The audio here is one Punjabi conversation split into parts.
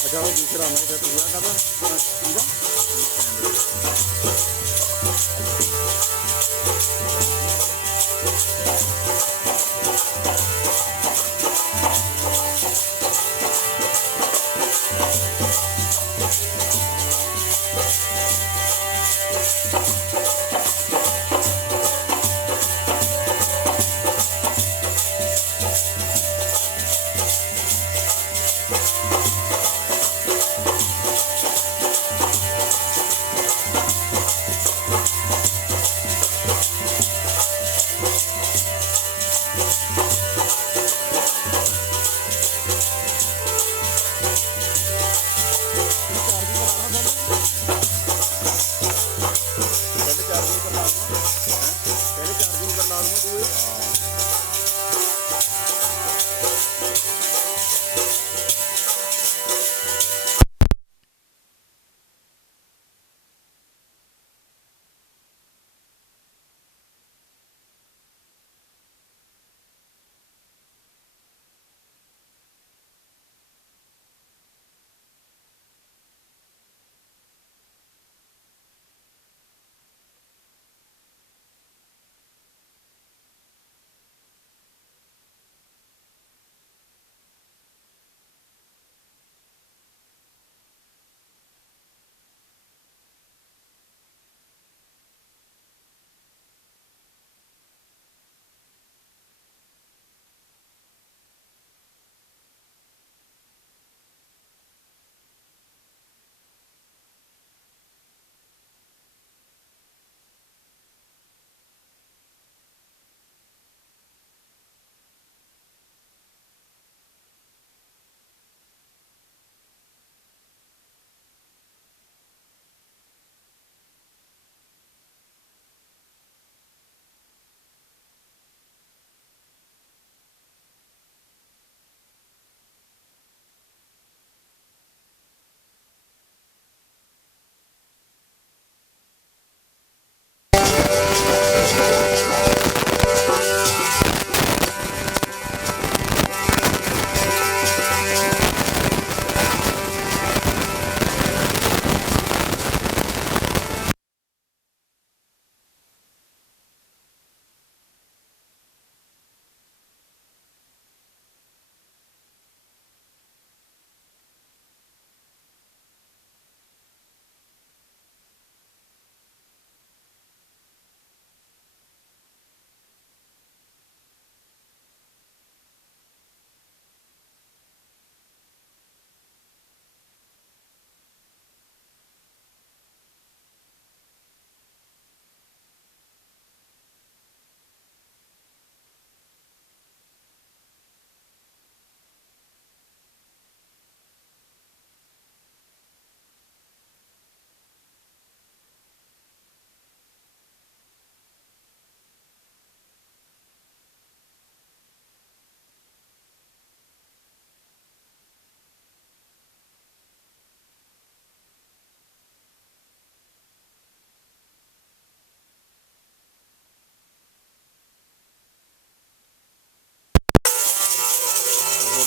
अच्छा वो दूसरा मैं क्या हुआ था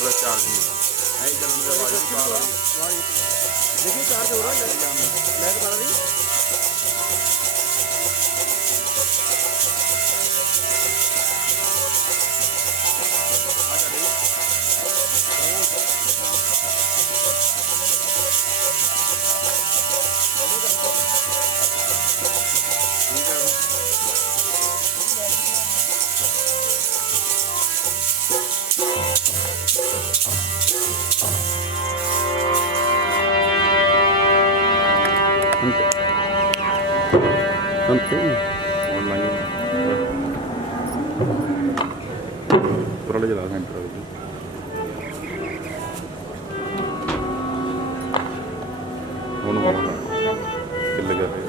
पूरा चार्ज नहीं होगा नहीं चलने के बाद देखिए चार्ज हो रहा है मैं बता रही Something online. Pura jala center. Onu bana. Kille gade.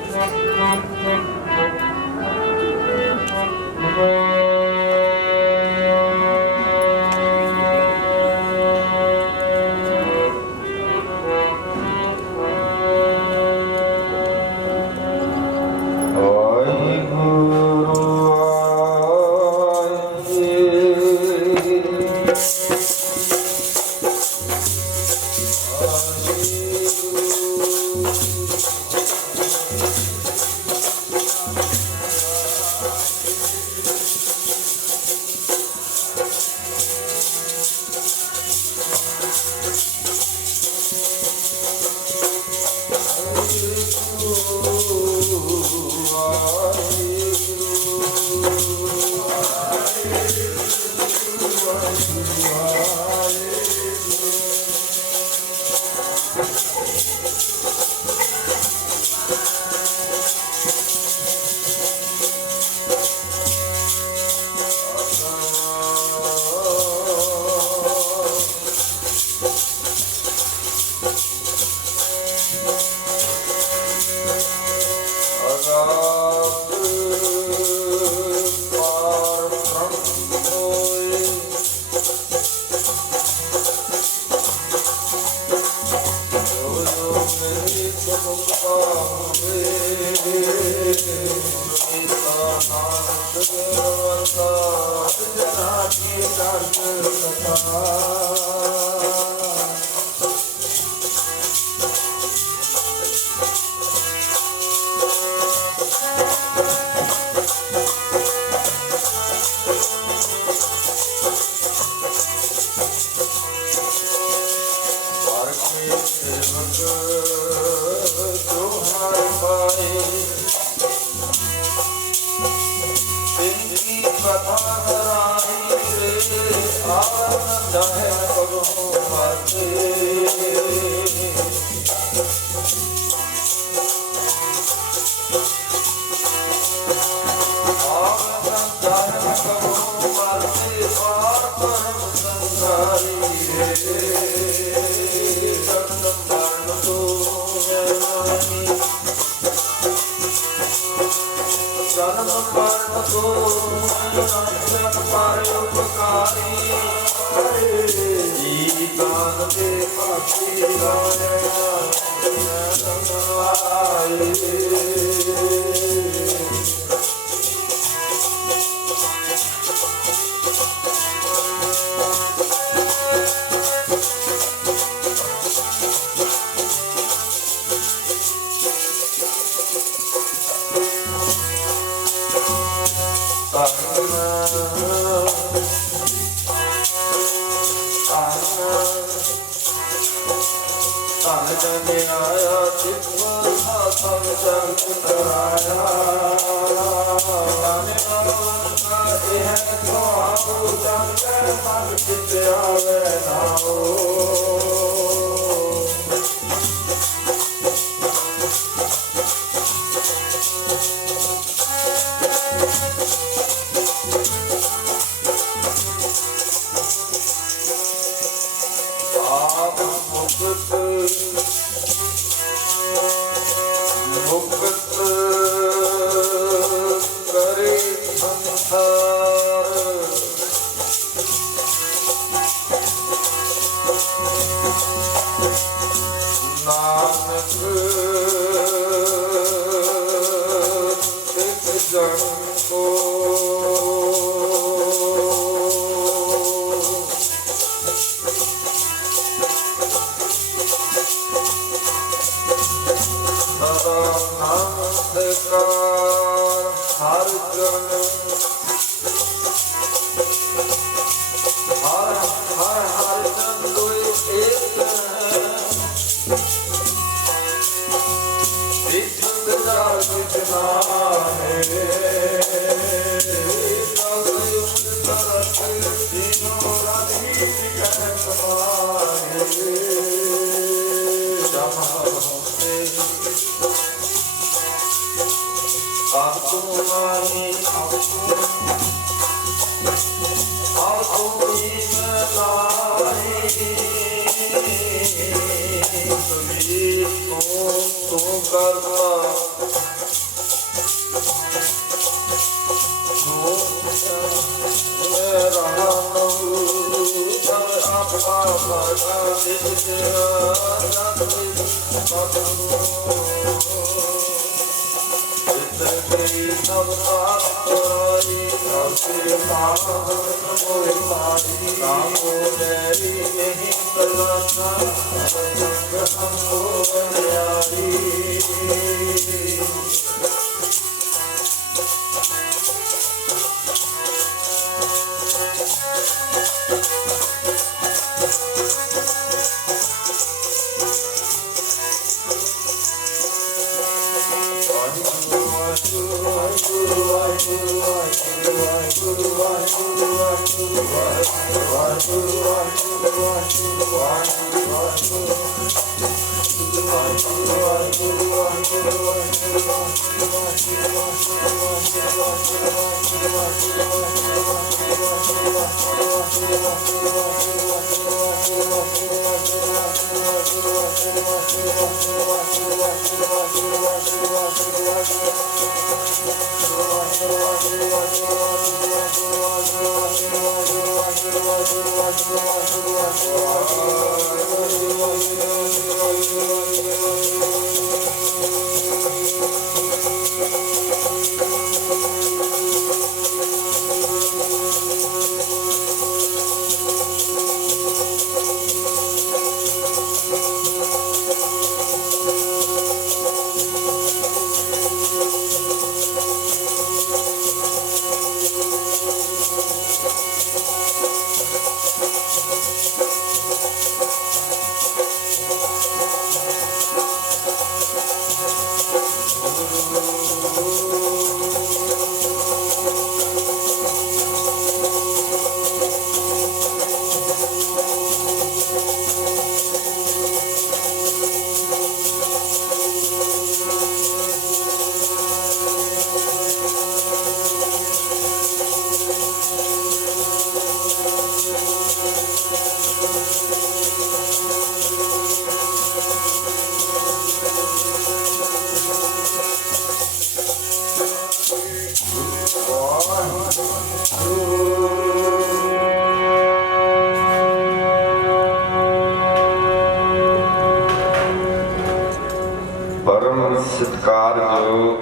परम सत्कारयोग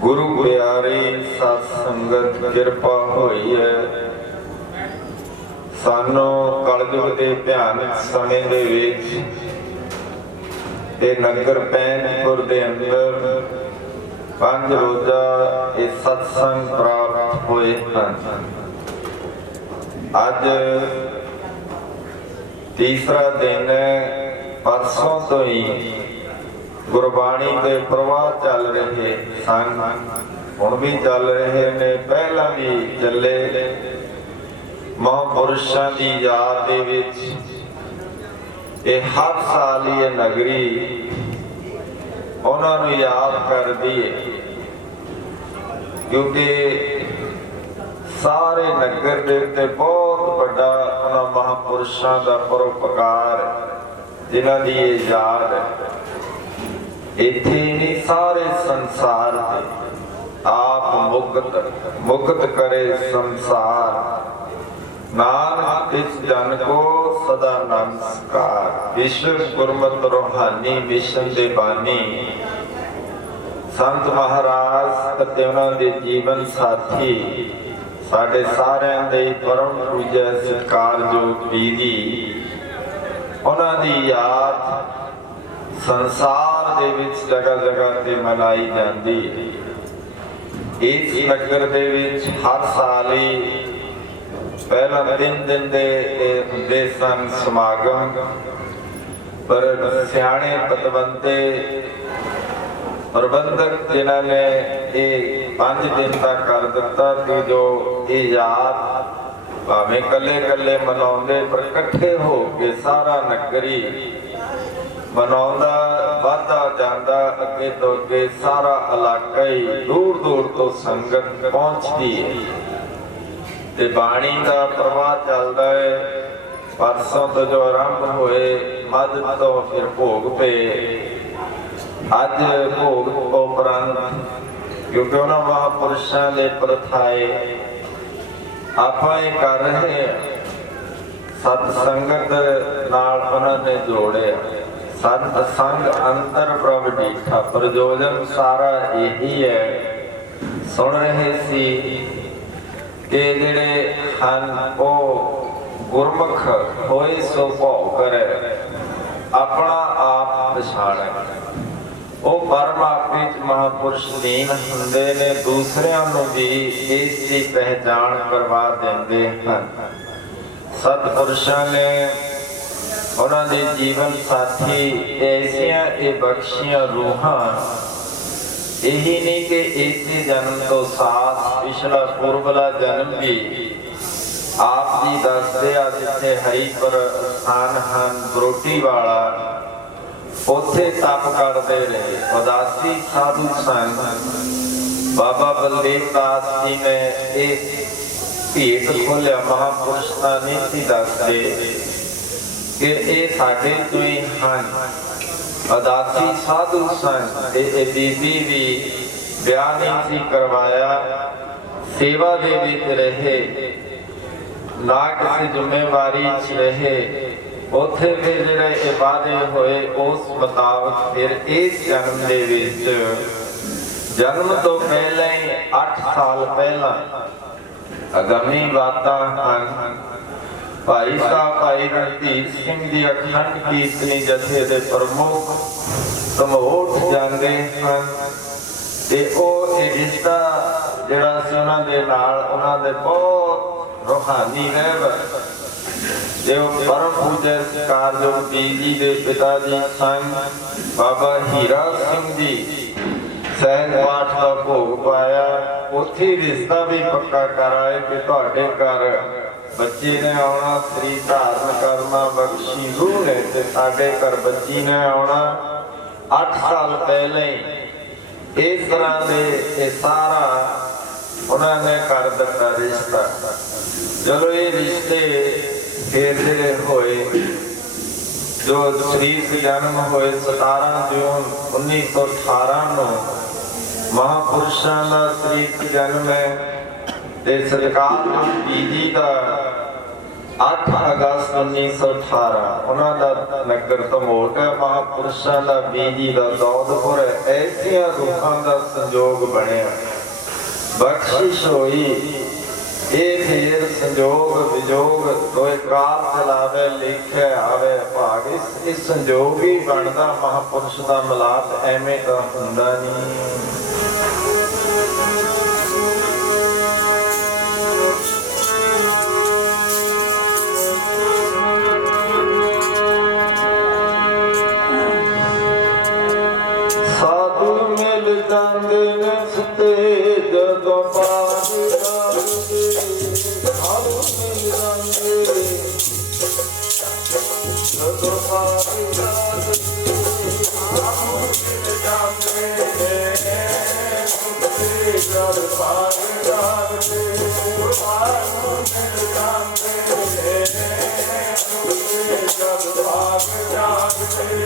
गुरु प्यारी सत संगत किरपा होई है। सानू कलयुग के भयानक समय दे विच ते नगर पैंतपुर के अंदर 5 रोजा ये सत्संग प्राप्त होए हैं। अज तीसरा दिन परसों तो ही गुरबाणी के प्रवाह चल रहे सन, हुण भी चल रहे ने, पहला भी चले। महापुरुषों की याद दे विच ये हर साल ये नगरी उन्होंने याद करती है, क्योंकि सारे नगर के उत्ते बहुत बड़ा उन्होंने महापुरुषों का परोपकार जिन्हों की ये याद इत्थे नहीं सारे संसार आप मुक्त करे संसार, नानक इस जन को सदा नमस्कार। विश्व गुरमत रूहानी मिशन दे बानी संत महाराज ते उन्हां दे जीवन साथी साडे सारिਆਂ ਦੇ परम पूज्य सत्कारयोग बीजी, उन्हां दी याद संसार दे विच जगह जगह ते मनाई जाती है। इस नगर दे विच हर साल ही पहला 3 दिन दे हुंदे सन समागम, पर सियाणे पतवंते प्रबंधक जिन्होंने ये 5 दिन तक कर दिता कि जो ये याद भावें कले कले मनाउंदे पर इकट्ठे हो के सारा नगरी मनाउंदा वाधा जाता, अगे तो अगे सारा इलाका ही दूर दूर तो संगत पहुंचती है ते बाणी का प्रवाह चलता है। परसों तो जो आरंभ होए, मध तो फिर भोग पे, अज भोग उपरंत क्योंकि उन्होंने महापुरुषों के प्रथाए आप कर रहे हैं। सतसंगत नाल उन्होंने जोड़े, सतसंग अंतर प्रभ डीठा, प्रयोजन सारा यही है। सुन रहे सी कि जिहड़े हन वो गुरमुख होए सो भाव करे, अपना आप पछाणे, वो परम आपे महापुरुष लीन हुंदे ने, दूसरिਆਂ ਨੂੰ भी इसकी पहचान करवा देंदे हन। सतपुरुषों ने उन्होंने जीवन साथी ऐसिया बख्शियां रूहां, यही नहीं कि इसे जन्म तो साथ पिछला पूर्वला जन्म भी आप जी दसदे आ जिथे हरिपुर स्थान हन बरोटी वाला, उथे तप करते रहे। उदासी साधु संग बाबा बलदेव दास जी ने इस भेद खोलिया। महापुरुष का नीति दसदे कि ये साडे तो ही हन। उदासी साधु संग बीबी भी ब्याह नहीं सी करवाया, सेवा दे विच रहे, ना किसी जिम्मेवारी च रहे। उथे फिर जिहड़े वादे होए उस मुताबिक फिर इस जन्म दे विच, जन्म तो पहले ही 8 साल पहला अगमी बातां हन। भाई साहब भाई रणधीर सिंह जी अखंड कीर्तनी जथे दे प्रमुख समोठ जाते हैं ते ओ ये रिश्ता जिहड़ा सी उन्हां दे नाल उन्हां दे बहुत रूहानी रहबर जो परम पूज्य सत्कारयोग जी दे पिता जी सन बाबा हीरा सिंह जी सहज पाठ का भोग पाया। उत्थे रिश्ता भी पक्का कराए कि तुहाडे घर बच्चे ने आना, श्री धारण करना, बख्शी रूह ने ते साडे घर बच्ची ने आना। 8 साल पहले इस तरह दे सारा उन्होंने कर दिता रिश्ता। चलो ये रिश्ते फिर जिहड़े होए, जो शरीर जन्म होए 17 जून 1918 ਨੂੰ महापुरुषों का शरीर जन्म है ते सत्कारयोग जी का 8 अगस्त 1918 उन्होंने नगर धमोट है। महापुरुषों का बीजी का दौदपुर है। ऐसिया रूहां का संयोग बनया, बख्शिश होई। ये फिर संयोग वियोग कोई काल चलावे, लिखे आवे भाग, इस संयोग ही बनता। महापुरुष का मिलाप एवें तो हुंदा नहीं। साधु मिल जांदे ने सुते जदों पार जांदे, साधु मिल जांदे जदों पार जांदे, साधु मिल जांदे सुते जद पार जांदे, साधु मिल जांदे सुते जद पार जांदे।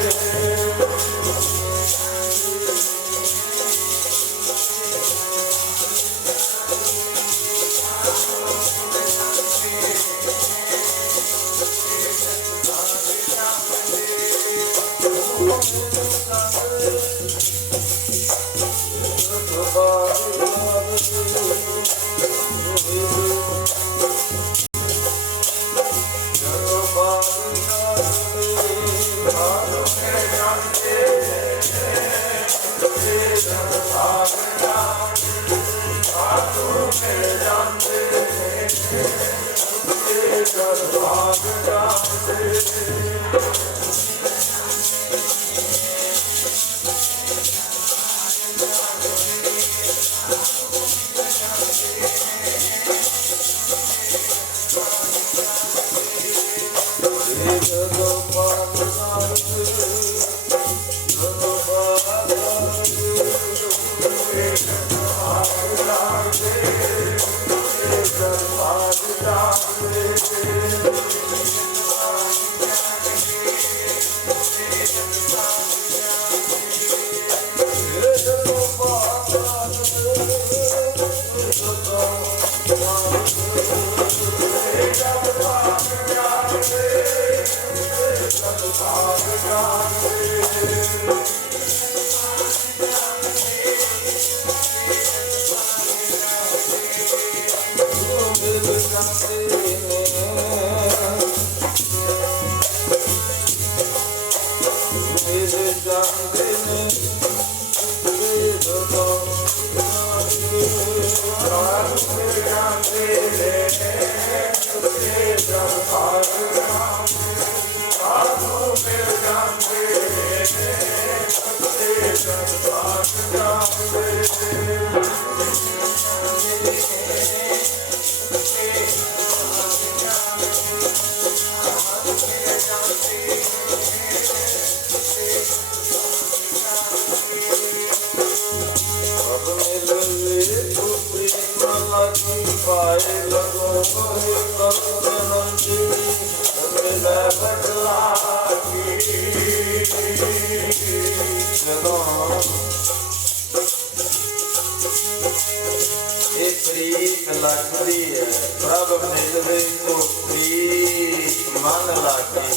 लगती है प्रभ मिलवे तो प्रीत मन लागी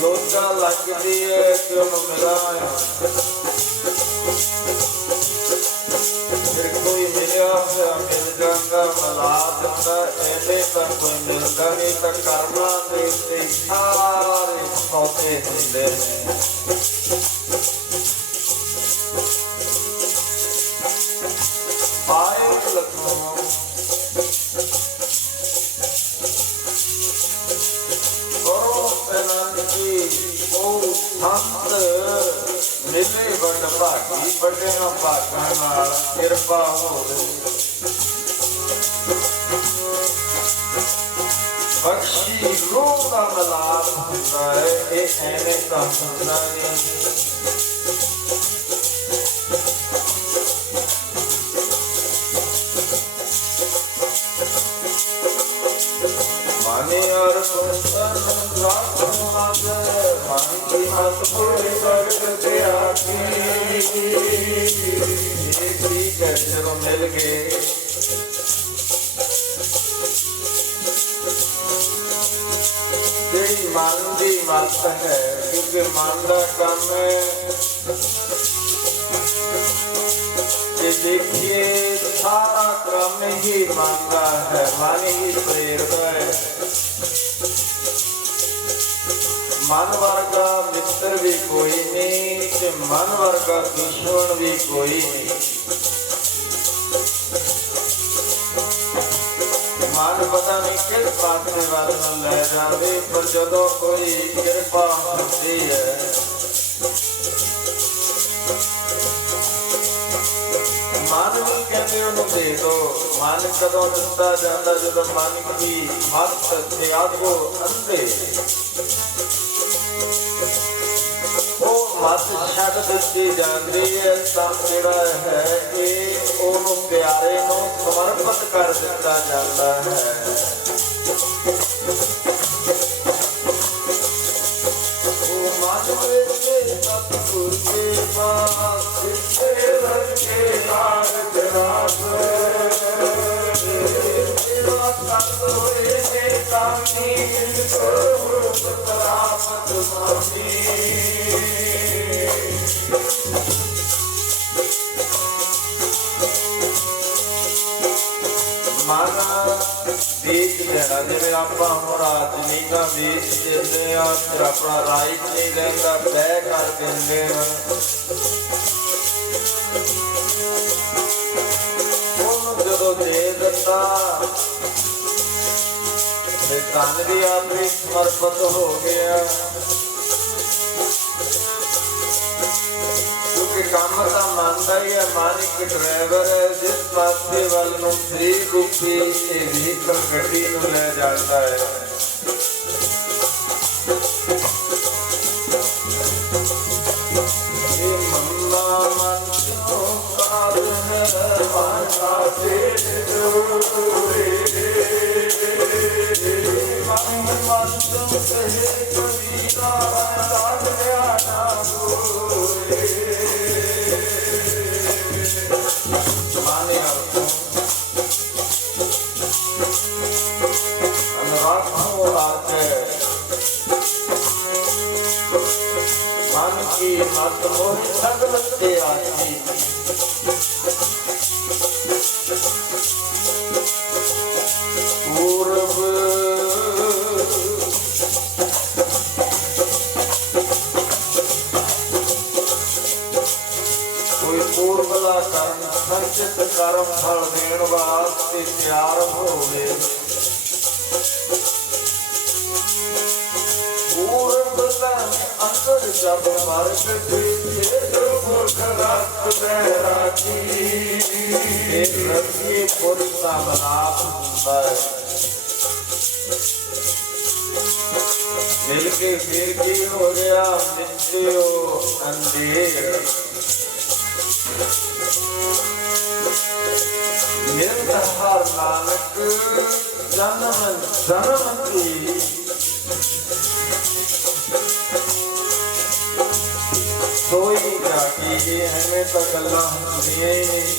लोचा लगती है क्यों मिलाया फिर कोई मिला है मिल जाएगा मिला देता ऐसे तक कोई मिलता नहीं तो करना देखते सारे सौते होते हैं मिले बड़ भागी बड़े भागा नाल किरपा होवे बख्शी रूह का मलाप होता है ये ऐने का होना नहीं माने और सुंदर मन की मत पूरी करते आकी ठीक है चलो मिल गए तेरी मन की मत है क्योंकि मन का काम है देखिए सारा क्रम ही मांगा है मन ही प्रेरता है मन वर्गा मित्र भी कोई नहीं मन वर्गा दुश्मन भी कोई नहीं मन पता नहीं किस पासे वाल न ले जावे पर जदों कोई कृपा होती है मन भी कहते उन्होंने दे दो मन कदों दिता जाता जब मन की मत त्यागो अंधे मत छड़ दी जाती है सब जिहड़ा है ये ओनू प्यारे नू समर्पित कर दिता जाता है ओ मन में सतगुर के पास किसे रखे नाम विराज तेरा सत होए ने तानी गुरमुख प्राप्त मानी माना बेच देना जिवें आपां हुण राजनीतियां बेच दिंदे आ फिर अपना राइट नहीं रहिंदा बह कर दिंदे आ हुण जदों दे दित्ता ते धन भी आपे समर्पित हो गया काम का मानता ही है मानिक ड्राइवर है जिस पासे वाल नूं फ्री रूपी ये व्हीकल गड्डी नूं ले जाता है ये मन्ना मन क्यों कार है माना से जोड़े मन मन तुम कहे कबीरा राज ना बोले मन की मत मोह सगल त्यागी पूर्व कोई पूर्वला कर्म संचित कर्म फल देण वास्ते तैयार होवे जब मर्ग रखिए पुरुष का मलाप मिलके फिर की हो गया मिट्टियों अंधेर हर नानक जन्म जन्म की सोई जागी हमें तो गल्ला हुंदियां ही नहीं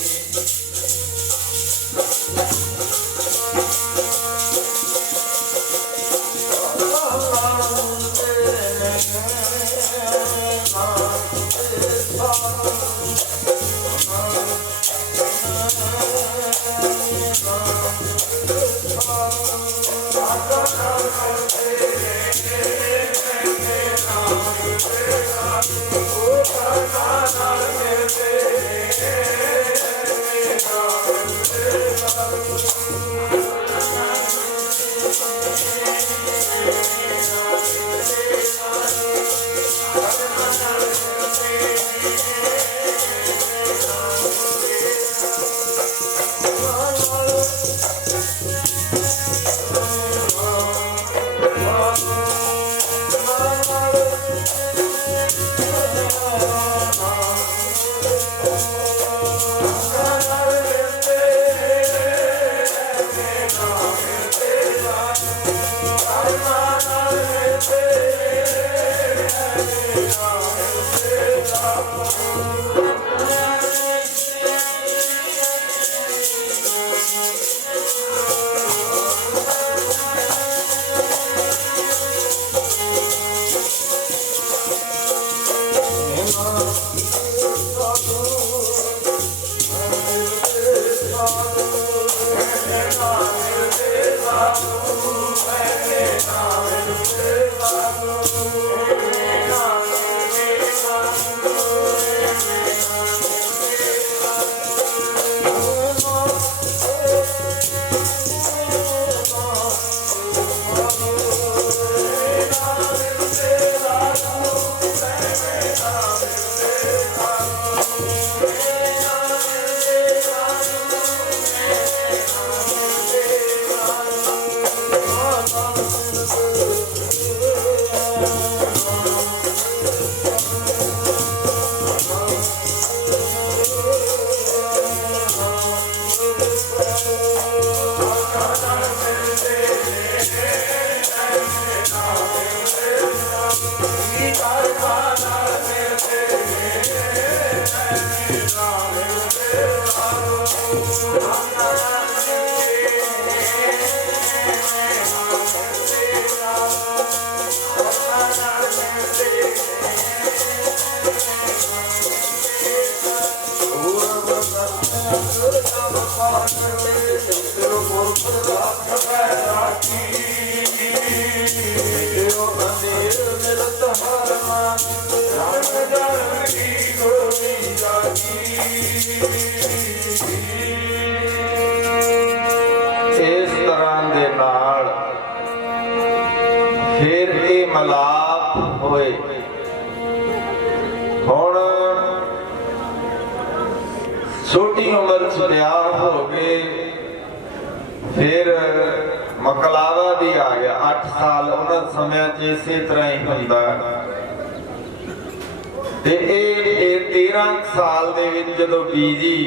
ਇਸ ਤਰ੍ਹਾਂ ਦੇ ਨਾਲ ਫਿਰ ਇਹ ਮਲਾਪ ਹੋਏ। ਹੁਣ ਛੋਟੀ ਉਮਰ 'ਚ ਵਿਆਹ ਹੋ ਗਏ, ਫਿਰ ਮਕਲਾਵਾ ਵੀ ਆ ਗਿਆ। 8 ਸਾਲ ਉਹਨਾਂ ਸਮਿਆਂ 'ਚ ਇਸੇ ਤਰ੍ਹਾਂ ਹੀ ਹੁੰਦਾ ਤੇ ਇਹ 13 ਸਾਲ ਦੇ ਵਿੱਚ ਜਦੋਂ ਬੀਜੀ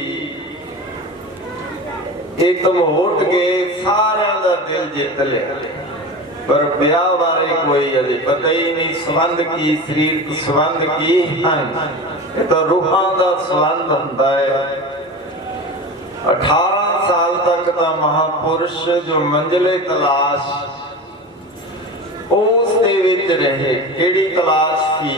ਇਹ ਧਮੋਟ ਕੇ ਸਾਰਿਆਂ ਦਾ ਦਿਲ ਜਿੱਤ ਲਿਆ, ਪਰ ਵਿਆਹ ਬਾਰੇ ਕੋਈ ਅਜੇ ਪਤਾ ਹੀ ਨਹੀਂ। ਸੰਬੰਧ ਕੀ ਸਰੀਰਕ ਸੰਬੰਧ ਕੀ ਹਨ, ਇਹ ਤਾਂ ਰੂਹਾਂ ਦਾ ਸੰਬੰਧ ਹੁੰਦਾ ਹੈ। 18 ਸਾਲ ਤੱਕ ਤਾਂ ਮਹਾਪੁਰਸ਼ ਜੋ ਮੰਜ਼ਲੇ ਤਲਾਸ਼ ਉਸ ਦੇ ਵਿੱਚ ਰਹੇ। ਕਿਹੜੀ ਤਲਾਸ਼ ਸੀ?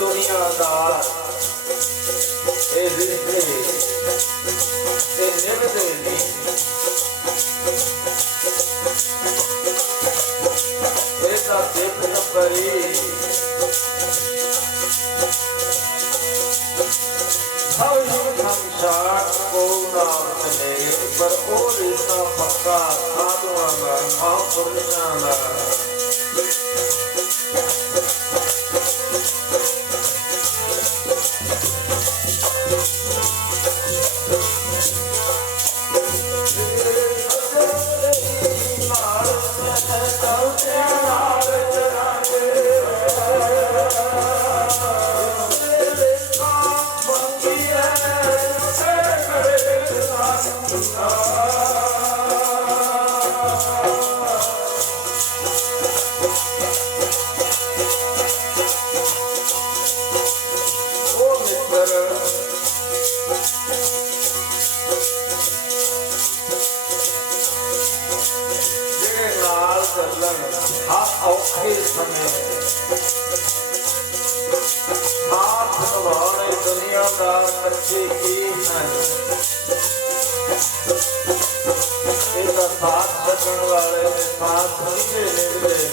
दुनियादार ये रिश्ते ये निभते नहीं ऐसा देख न परी को नाम चले पर ओ रिश्ता पक्का साधुआं का महापुरुषां का औखे समय हाथ निभाने दुनियादार कच्चे की नहीं इसका साथ सकने वाले में साथ नीचे निकले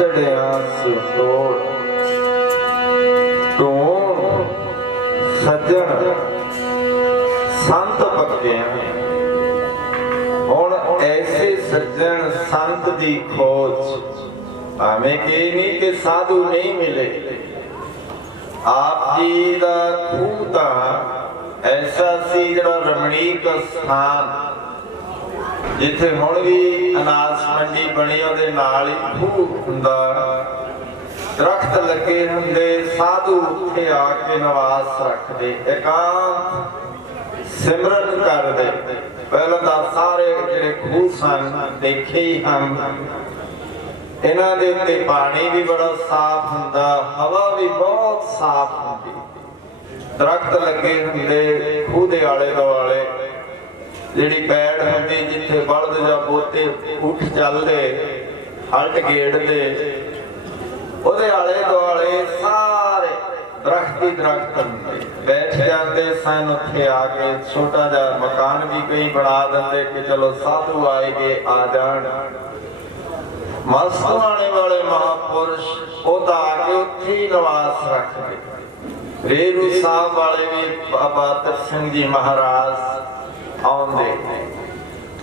ਚੜਿਆ ਸਿ ਤੋੜ ਢੂੰਡ ਸੱਜਣ ਸੰਤ ਪੱਕਿਆ। ਹੁਣ ਐਸੇ ਸੱਜਣ ਸੰਤ ਦੀ ਖੋਜ ਭਾਵੇਂ ਕਿ ਨਹੀਂ ਕਿ ਸਾਧੂ ਨਹੀਂ ਮਿਲੇ। ਆਪ ਜੀ ਦਾ ਖੂਹ ਤਾਂ ਐਸਾ ਸੀ ਜਿਹੜਾ ਰਮਣੀਕ ਸਥਾਨ, ਜਿੱਥੇ ਹੁਣ ਵੀ ਅਨਾਜ ਮੰਡੀ ਬਣੀ ਉਹਦੇ ਨਾਲ ਹੀ ਖੂਹ ਹੁੰਦਾ, ਦਰਖਤ ਲੱਗੇ ਹੁੰਦੇ, ਸਾਧੂ ਉੱਥੇ ਆ ਕੇ ਨਿਵਾਸ ਰੱਖਦੇ, ਇਕਾਂਤ ਸਿਮਰਨ ਕਰਦੇ। ਪਹਿਲਾਂ ਤਾਂ ਸਾਰੇ ਜਿਹੜੇ ਖੂਹ ਸਨ ਦੇਖੇ ਹੀ ਹਨ। ਇਹਨਾਂ ਦੇ ਉੱਤੇ ਪਾਣੀ ਵੀ ਬੜਾ ਸਾਫ਼ ਹੁੰਦਾ, ਹਵਾ ਵੀ ਬਹੁਤ ਸਾਫ਼ ਹੁੰਦੀ, ਦਰਖਤ ਲੱਗੇ ਹੁੰਦੇ ਖੂਹ ਦੇ ਆਲੇ ਦੁਆਲੇ। ਜਿਹੜੀ ਪੈੜ ਹੁੰਦੀ ਜਿੱਥੇ ਬਲਦ ਜਾਂ ਬੋਤੇ ਉੱਠ ਚੱਲਦੇ ਹਲਟ ਗੇੜਦੇ, ਉਹਦੇ ਆਲੇ ਦੁਆਲੇ ਸਾਰੇ ਦਰਖਤ ਹੀ ਦਰਖਤ ਹੁੰਦੇ। ਬੈਠ ਜਾਂਦੇ ਸਨ ਉੱਥੇ ਆ ਕੇ, ਛੋਟਾ ਜਿਹਾ ਮਕਾਨ ਵੀ ਕਈ ਬਣਾ ਦਿੰਦੇ ਕਿ ਚਲੋ ਸਾਧੂ ਆਏਗੇ ਆ ਜਾਣ। ਮਸਤਾਣੇ ਵਾਲੇ ਮਹਾਪੁਰਸ਼ ਉਹ ਤਾਂ ਆ ਕੇ ਉੱਥੇ ਹੀ ਨਿਵਾਸ ਰੱਖਦੇ। ਰੇਰੂ ਸਾਹਿਬ ਵਾਲੇ ਵੀ ਬਾਬਾ ਤਰ ਸਿੰਘ ਜੀ ਮਹਾਰਾਜ ਆਉਂਦੇ।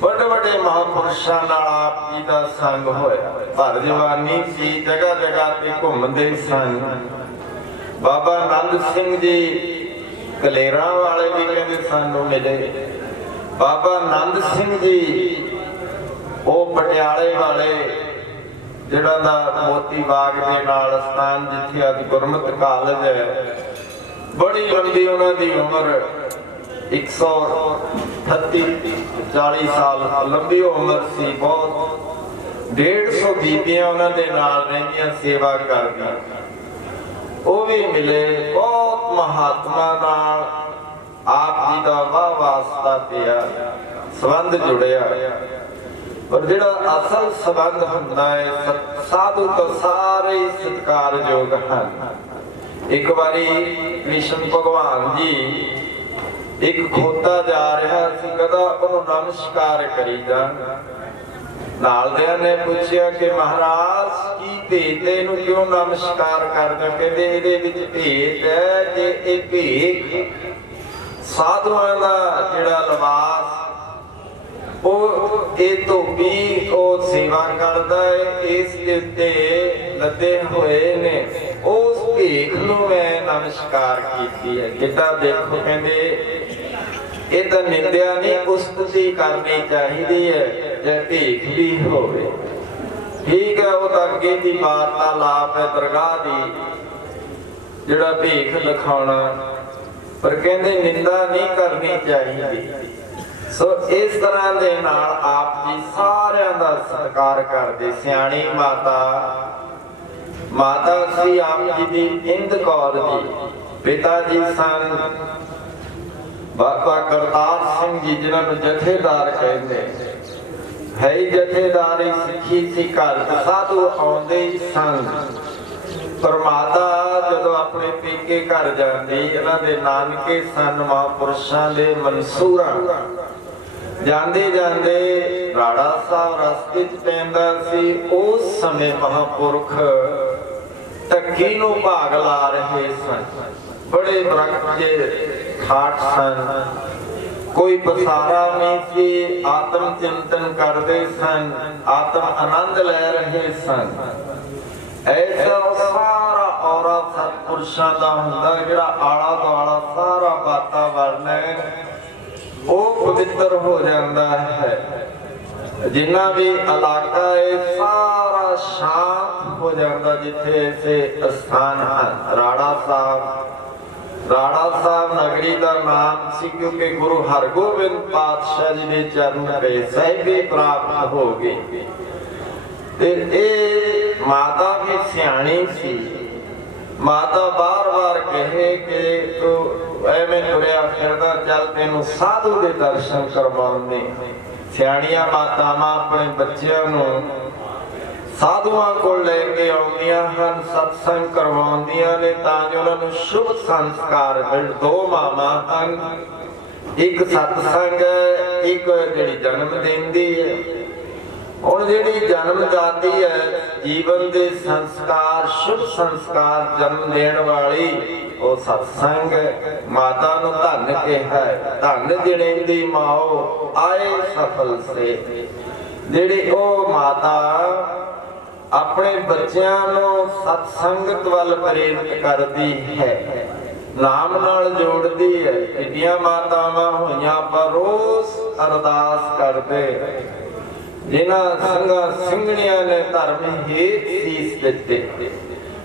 ਵੱਡੇ ਵੱਡੇ ਮਹਾਪੁਰਸ਼ਾਂ ਨਾਲ ਆਪ ਜੀ ਦਾ ਸੰਗ ਹੋਇਆ। ਭਰ ਜਵਾਨੀ ਸੀ, ਜਗ੍ਹਾ ਜਗ੍ਹਾ ਤੇ ਘੁੰਮਦੇ ਸਨ। ਬਾਬਾ ਆਨੰਦ ਸਿੰਘ ਜੀ ਕਲੇਰਾਂ ਵਾਲੇ ਵੀ ਕਹਿੰਦੇ ਸਾਨੂੰ ਮਿਲੇ। ਬਾਬਾ ਆਨੰਦ ਸਿੰਘ ਜੀ ਉਹ ਪਟਿਆਲੇ ਵਾਲੇ, ਜਿਹੜਾ ਦਾ ਮੋਤੀ ਬਾਗ ਦੇ ਨਾਲ ਸਥਾਨ ਜਿੱਥੇ ਅੱਜ ਗੁਰਮਤਿ ਕਾਲਜ ਹੈ, ਬੜੀ ਲੰਬੀ ਉਹਨਾਂ ਦੀ ਉਮਰ 138-40 ਸਾਲ ਲੰਬੀ ਉਮਰ ਸੀ। ਬਹੁਤ 150 ਬੀਬੀਆਂ ਉਹਨਾਂ ਦੇ ਨਾਲ ਰਹਿੰਦੀਆਂ, ਸੇਵਾ ਕਰਦੀਆਂ। ਉਹ ਵੀ ਮਿਲੇ। ਬਹੁਤ ਮਹਾਤਮਾ ਨਾਲ ਆਪ ਜੀ ਦਾ ਵਾਹ ਵਾਸਤਾ ਪਿਆ, ਸੰਬੰਧ ਜੁੜਿਆ। ਪਰ ਜਿਹੜਾ ਅਸਲ ਸੰਬੰਧ ਹੁੰਦਾ ਹੈ ਸਾਧੂ ਤਾਂ ਸਾਰੇ ਸਤਿਕਾਰਯੋਗ ਹਨ। ਇੱਕ ਵਾਰੀ ਕ੍ਰਿਸ਼ਨ ਭਗਵਾਨ ਜੀ ਇੱਕ ਖੋਤਾ ਜਾ ਰਿਹਾ ਸੀ, ਕਦਾ ਉਹਨੂੰ ਨਮਸਕਾਰ ਕਰੀ ਜਾਣ। ਨਾਲਦਿਆਂ ਨੇ ਪੁੱਛਿਆ ਕਿ ਮਹਾਰਾਜ ਕੀ ਭੇਤ ਹੈ, ਇਹਨੂੰ ਕਿਉਂ ਨਮਸਕਾਰ ਕਰਦੇ? ਕਹਿੰਦੇ ਇਹਦੇ ਵਿੱਚ ਭੇਤ ਹੈ ਜੇ ਇਹ ਭੇਖ ਸਾਧੂਆਂ ਦਾ ਜਿਹੜਾ ਲਿਬਾਸ ਉਹ ਇਹ ਧੋਬੀ ਉਹ ਸੇਵਾ ਕਰਦਾ ਹੈ, ਇਸ ਦੇ ਉੱਤੇ ਲੱਦੇ ਹੋਏ ਨੇ, ਉਸ ਭੇਖ ਨੂੰ ਮੈਂ ਨਮਸਕਾਰ ਕੀਤੀ ਹੈ। ਕਿੱਦਾਂ ਦੇਖੋ, ਕਹਿੰਦੇ ਇਹ ਤਾਂ ਨਿੰਦਿਆ ਨਹੀਂ, ਉਸਤਤੀ ਕਰਨੀ ਚਾਹੀਦੀ ਹੈ ਜੇ ਭੇਖ ਵੀ ਹੋਵੇ। ਠੀਕ ਹੈ, ਉਹ ਤਾਂ ਅੱਗੇ ਦੀ ਵਾਰਤਾਲਾਪ ਹੈ ਦਰਗਾਹ ਦੀ, ਜਿਹੜਾ ਭੇਖ ਲਿਖਾਉਣਾ, ਪਰ ਕਹਿੰਦੇ ਨਿੰਦਾ ਨਹੀਂ ਕਰਨੀ ਚਾਹੀਦੀ। ਸੋ ਇਸ ਤਰ੍ਹਾਂ ਦੇ ਨਾਲ ਆਪ ਜੀ ਸਾਰਿਆਂ ਦਾ ਸਤਿਕਾਰ ਕਰਦੇ। ਸਿਆਣੀ ਮਾਤਾ ਸੀ ਆਪ ਜੀ ਦੀ ਇੰਦ ਕੌਰ ਜੀ। ਪਿਤਾ ਜੀ ਸਨ ਬਾਬਾ ਕਰਤਾਰ ਸਿੰਘ ਜੀ, ਜਿਨ੍ਹਾਂ ਨੂੰ ਜਥੇਦਾਰ ਕਹਿੰਦੇ ਹੈ। ਜਥੇਦਾਰੀ ਸਿੱਖੀ ਸੀ, ਘਰ ਸਾਧੂ ਆਉਂਦੇ ਹੀ ਸਨ। ਪਰ ਮਾਤਾ ਜਦੋਂ ਆਪਣੇ ਪੇਕੇ ਘਰ ਜਾਂਦੀ, ਇਹਨਾਂ ਦੇ ਨਾਨਕੇ ਸਨ ਮਹਾਂਪੁਰਸ਼ਾਂ ਦੇ ਮਨਸੂਰਾਂ। ਜਾਂਦੇ ਜਾਂਦੇ ਰਾੜਾ ਸਾਹਿਬ ਰਸਤੇ 'ਚ ਪੈਂਦਾ ਸੀ। ਉਸ ਸਮੇਂ ਮਹਾਂਪੁਰਖ ਢੱਕੀ ਨੂੰ ਭਾਗ ਲਾ ਰਹੇ ਸਨ। ਬੜੇ ਦਰਖਤ ਦੇ ਖਾਟ ਸਨ, ਕੋਈ ਪਸਾਰਾ ਨਹੀਂ ਸੀ। ਆਤਮ ਚਿੰਤਨ ਕਰਦੇ ਸਨ, ਆਤਮ ਆਨੰਦ ਲੈ ਰਹੇ ਸਨ। ਐਸਾ ਸਾਰਾ ਔਰਾ ਸਤਿਪੁਰਸ਼ਾਂ ਦਾ ਹੁੰਦਾ, ਜਿਹੜਾ ਆਲਾ ਦੁਆਲਾ ਸਾਰਾ ਵਾਤਾਵਰਨ ਹੈ ਉਹ ਪਵਿੱਤਰ ਹੋ ਜਾਂਦਾ ਹੈ। ਜਿੰਨਾ ਵੀ ਇਲਾਕਾ ਹੈ ਸਾਰਾ ਸ਼ਾਂਤ ਹੋ ਜਾਂਦਾ ਜਿੱਥੇ ਐਸੇ ਸਥਾਨ ਹਨ। ਰਾੜਾ ਸਾਹਿਬ ਨਗਰੀ ਦਾ ਨਾਮ ਸੀ ਕਿਉਂਕਿ ਗੁਰੂ ਹਰਗੋਬਿੰਦ ਪਾਤਸ਼ਾਹ ਜੀ ਦੇ ਚਰਨ ਪਏ ਸਾਹਿਬੇ ਪ੍ਰਾਪਤ ਹੋ ਗਏ। ਤੇ ਇਹ ਮਾਤਾ ਵੀ ਸਿਆਣੀ ਸੀ। ਮਾਤਾ ਬਾਰ-ਬਾਰ ਕਹੇ ਕਿ ਤੂੰ ਐਵੇਂ ਤੁਰਿਆ ਫਿਰਦਾ, ਚੱਲ ਤੈਨੂੰ ਸਾਧੂ ਦੇ ਦਰਸ਼ਨ ਕਰਵਾਉਂਦੇ। ਸਿਆਣੀਆਂ ਮਾਤਾਵਾਂ ਆਪਣੇ ਬੱਚਿਆਂ ਨੂੰ ਸਾਧੂਆਂ ਕੋਲ ਲੈ ਕੇ ਆਉਂਦੀਆਂ ਹਨ, ਸਤਸੰਗ ਕਰਵਾਉਂਦੀਆਂ ਨੇ ਤਾਂ ਜੋ ਉਹਨਾਂ ਨੂੰ ਸ਼ੁਭ ਸੰਸਕਾਰ ਮਿਲ। ਦੋ ਮਾਵਾਂ ਹਨ, ਇੱਕ ਸਤਸੰਗ ਇੱਕ ਜਿਹੜੀ ਜਨਮ ਦਿੰਦੀ ਹੈ। ਹੁਣ ਜਿਹੜੀ ਜਨਮ ਦਾਤੀ ਹੈ ਜੀਵਨ ਦੇ ਸੰਸਕਾਰ, ਸ਼ੁਭ ਸੰਸਕਾਰ ਜਨਮ ਦੇਣ ਵਾਲੀ ਉਹ ਸਤਸੰਗ ਮਾਤਾ ਨੂੰ ਧੰਨ ਕਿਹਾ। ਧੰਨ ਜਣੇਂਦੀ ਮਾਓ ਆਏ ਸਫਲ ਸੇ। ਜਿਹੜੀ ਉਹ ਮਾਤਾ ਆਪਣੇ ਬੱਚਿਆਂ ਨੂੰ ਸਤਸੰਗਤ ਵੱਲ ਪ੍ਰੇਰਿਤ ਕਰਦੀ ਹੈ, ਨਾਮ ਨਾਲ ਜੋੜਦੀ ਹੈ। ਕਿੰਨੀਆਂ ਮਾਤਾਵਾਂ ਹੋਈਆਂ ਪਰ ਰੋਜ਼ ਅਰਦਾਸ ਕਰਦੇ, ਜਿਨ੍ਹਾਂ ਸਿੰਘਾਂ ਸਿੰਘਣੀਆਂ ਨੇ ਧਰਮ ਹੇਤ ਸੀਸ ਦਿੱਤੇ,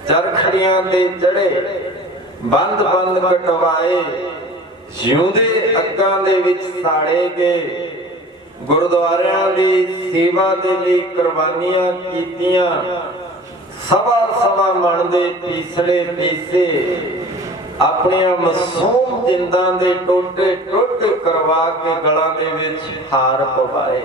ਚਰਖੜੀਆਂ ਤੇ ਚੜੇ, ਬੰਦ ਕਟਵਾਏ, ਜਿਉਂਦੇ ਅੱਗਾਂ ਦੇ ਵਿੱਚ ਸਾੜੇ ਗਏ, ਗੁਰਦੁਆਰਿਆਂ ਦੀ ਸੇਵਾ ਦੇ ਲਈ ਕੁਰਬਾਨੀਆਂ ਕੀਤੀਆਂ, ਸਵਾ ਮਣ ਦੇ ਪੀਸੜੇ ਪੀਸੇ, ਆਪਣੀਆਂ ਮਾਸੂਮ ਜਿੰਦਾਂ ਦੇ ਟੋਟੇ ਕਰਵਾ ਕੇ ਗਲਾਂ ਦੇ ਵਿੱਚ ਹਾਰ ਪਵਾਏ।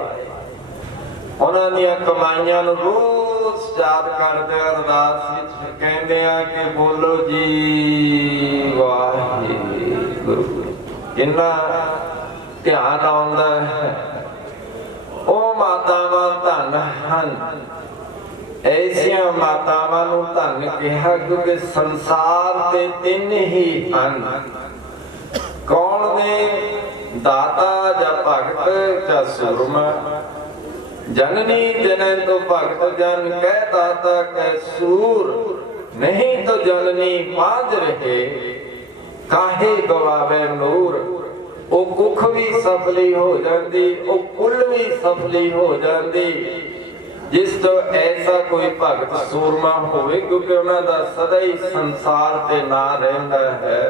ਉਹਨਾਂ ਦੀਆਂ ਕਮਾਈਆਂ ਨੂੰ ਰੋਜ਼ ਯਾਦ ਕਰਦੇ ਅਰਦਾਸ ਵਿੱਚ ਕਹਿੰਦੇ ਆ ਕਿ ਬੋਲੋ ਜੀ ਵਾਹਿਗੁਰੂ। ਕਿੰਨਾ ਧਿਆਨ ਆਉਂਦਾ ਹੈ। ਉਹ ਮਾਤਾਵਾਂ ਧੰਨ ਹਨ। ਐਸੀਆਂ ਮਾਤਾਵਾਂ ਨੂੰ ਧੰਨ ਕਿਹਾ ਕਿਉਂਕਿ ਸੰਸਾਰ ਤੇ ਤਿੰਨ ਹੀ ਹਨ। ਕੌਣ ਨੇ? ਦਾਤਾ ਜਾਂ ਭਗਤ ਜਾਂ ਸੂਰਮਾ। जननी जने तो भक्त जन कह दाता कह सूर, नहीं तो जननी पांज रहे काहे गवावे नूर। ओ कुख भी सफली हो जाती, ओ कुल भी सफली हो जाती जिस तो ऐसा कोई भगत सूरमा होवे, क्योंकि उन्हां दा सदा ही संसार ते ना रहिंदा है।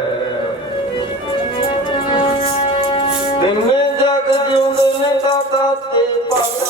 तिन्ने जग जिउंदे ने दाता ते भगत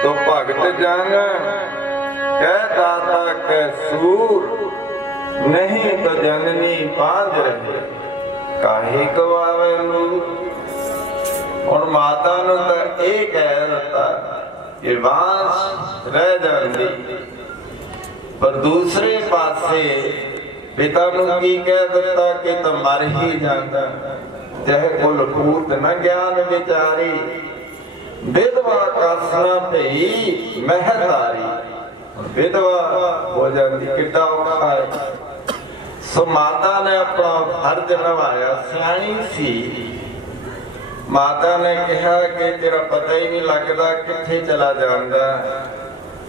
तो भगत जन कह दाता कह सूर, नहीं तो जननी पांज रहे काहे गवावे नूर। और माता नु तो ये कह दिता कि बांस रह जाती, पर दूसरे पासे पिता नु की कह दिता कि तो मर ही जाता। चाहे कुल पूत न ज्ञान विचारी, विधवा कासना भई महतारी। विधवा हो जाती, किड्डा औखा है। सो माता ने अपना फर्ज निभाया, सियाणी सी। माता ने कहा कि तेरा पता ही नहीं लगता किथे चला जाता,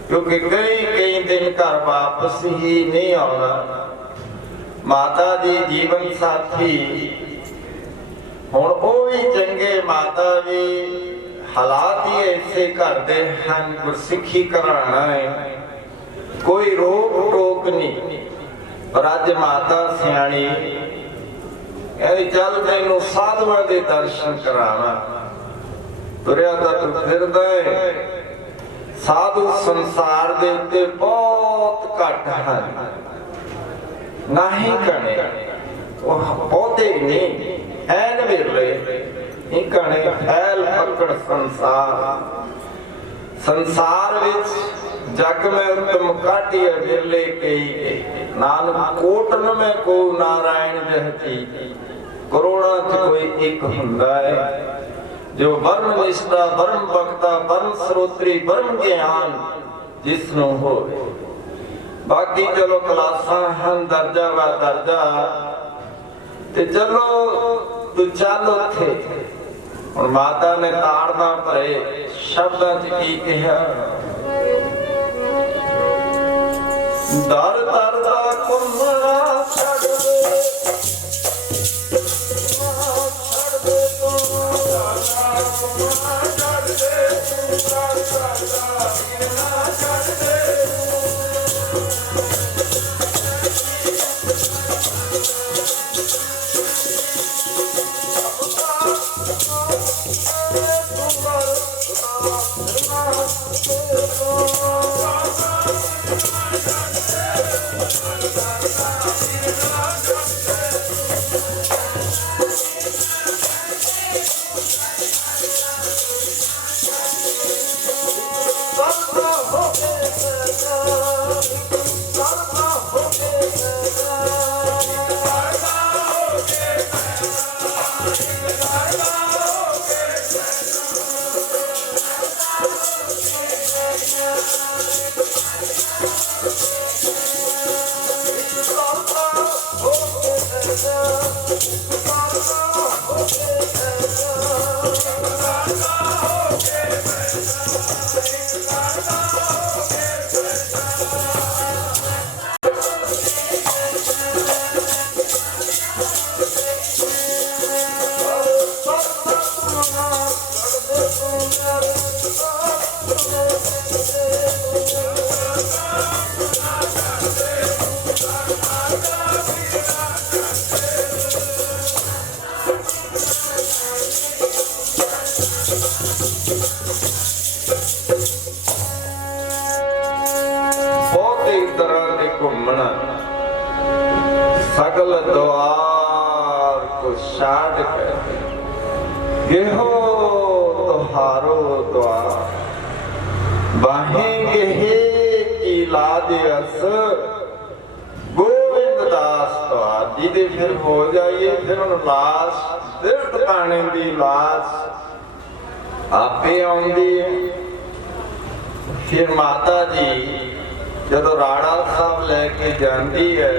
क्योंकि कई दिन घर वापस ही नहीं आना। माता दी जीवन साथी हुण ओह भी चंगे, माता भी हालात ही ऐसे करते हैं, गुरसिखी कराना है, कोई रोक टोक नहीं। पर अज माता सियाणी कहती चल तेनू साधुआं दे दर्शन कराना। तुरिया तू फिरदा है, साधु संसार दे उत्ते बहुत घट हैं, नहीं कने बहुते नहीं ऐन विरले नहीं कने फैल पकड़ संसार विच जग में उत्तम काटिया विरले कई। नानक कोटन में को नारायण जहती, करोड़ा च कोई एक हुंदा है, जो ब्रह्म निष्ठा ब्रह्म भक्ता ब्रह्म श्रोत्री ब्रह्म ज्ञान जिसनु होवे। बाकी चलो क्लासां हैं दर्जा व दर्जा, ते चलो तू चल उथे। और माता ने ताड़ना भरे शब्दां च की कहा, दर दर दा कुमड़ा छड़ दे, छड़ दे तू छड़ दे, छड़ दे। सगल द्वार को छाड़ कर गेहो तुहारो द्वार, बाहें गेहे की लाज अस गोविंद दास द्वार। जिदे फिर हो जाइए फिर उन लाश दिल टकाने दी लाश आपे आउंदी है। फिर माता जी जदों राणा साहब लेके जाती है,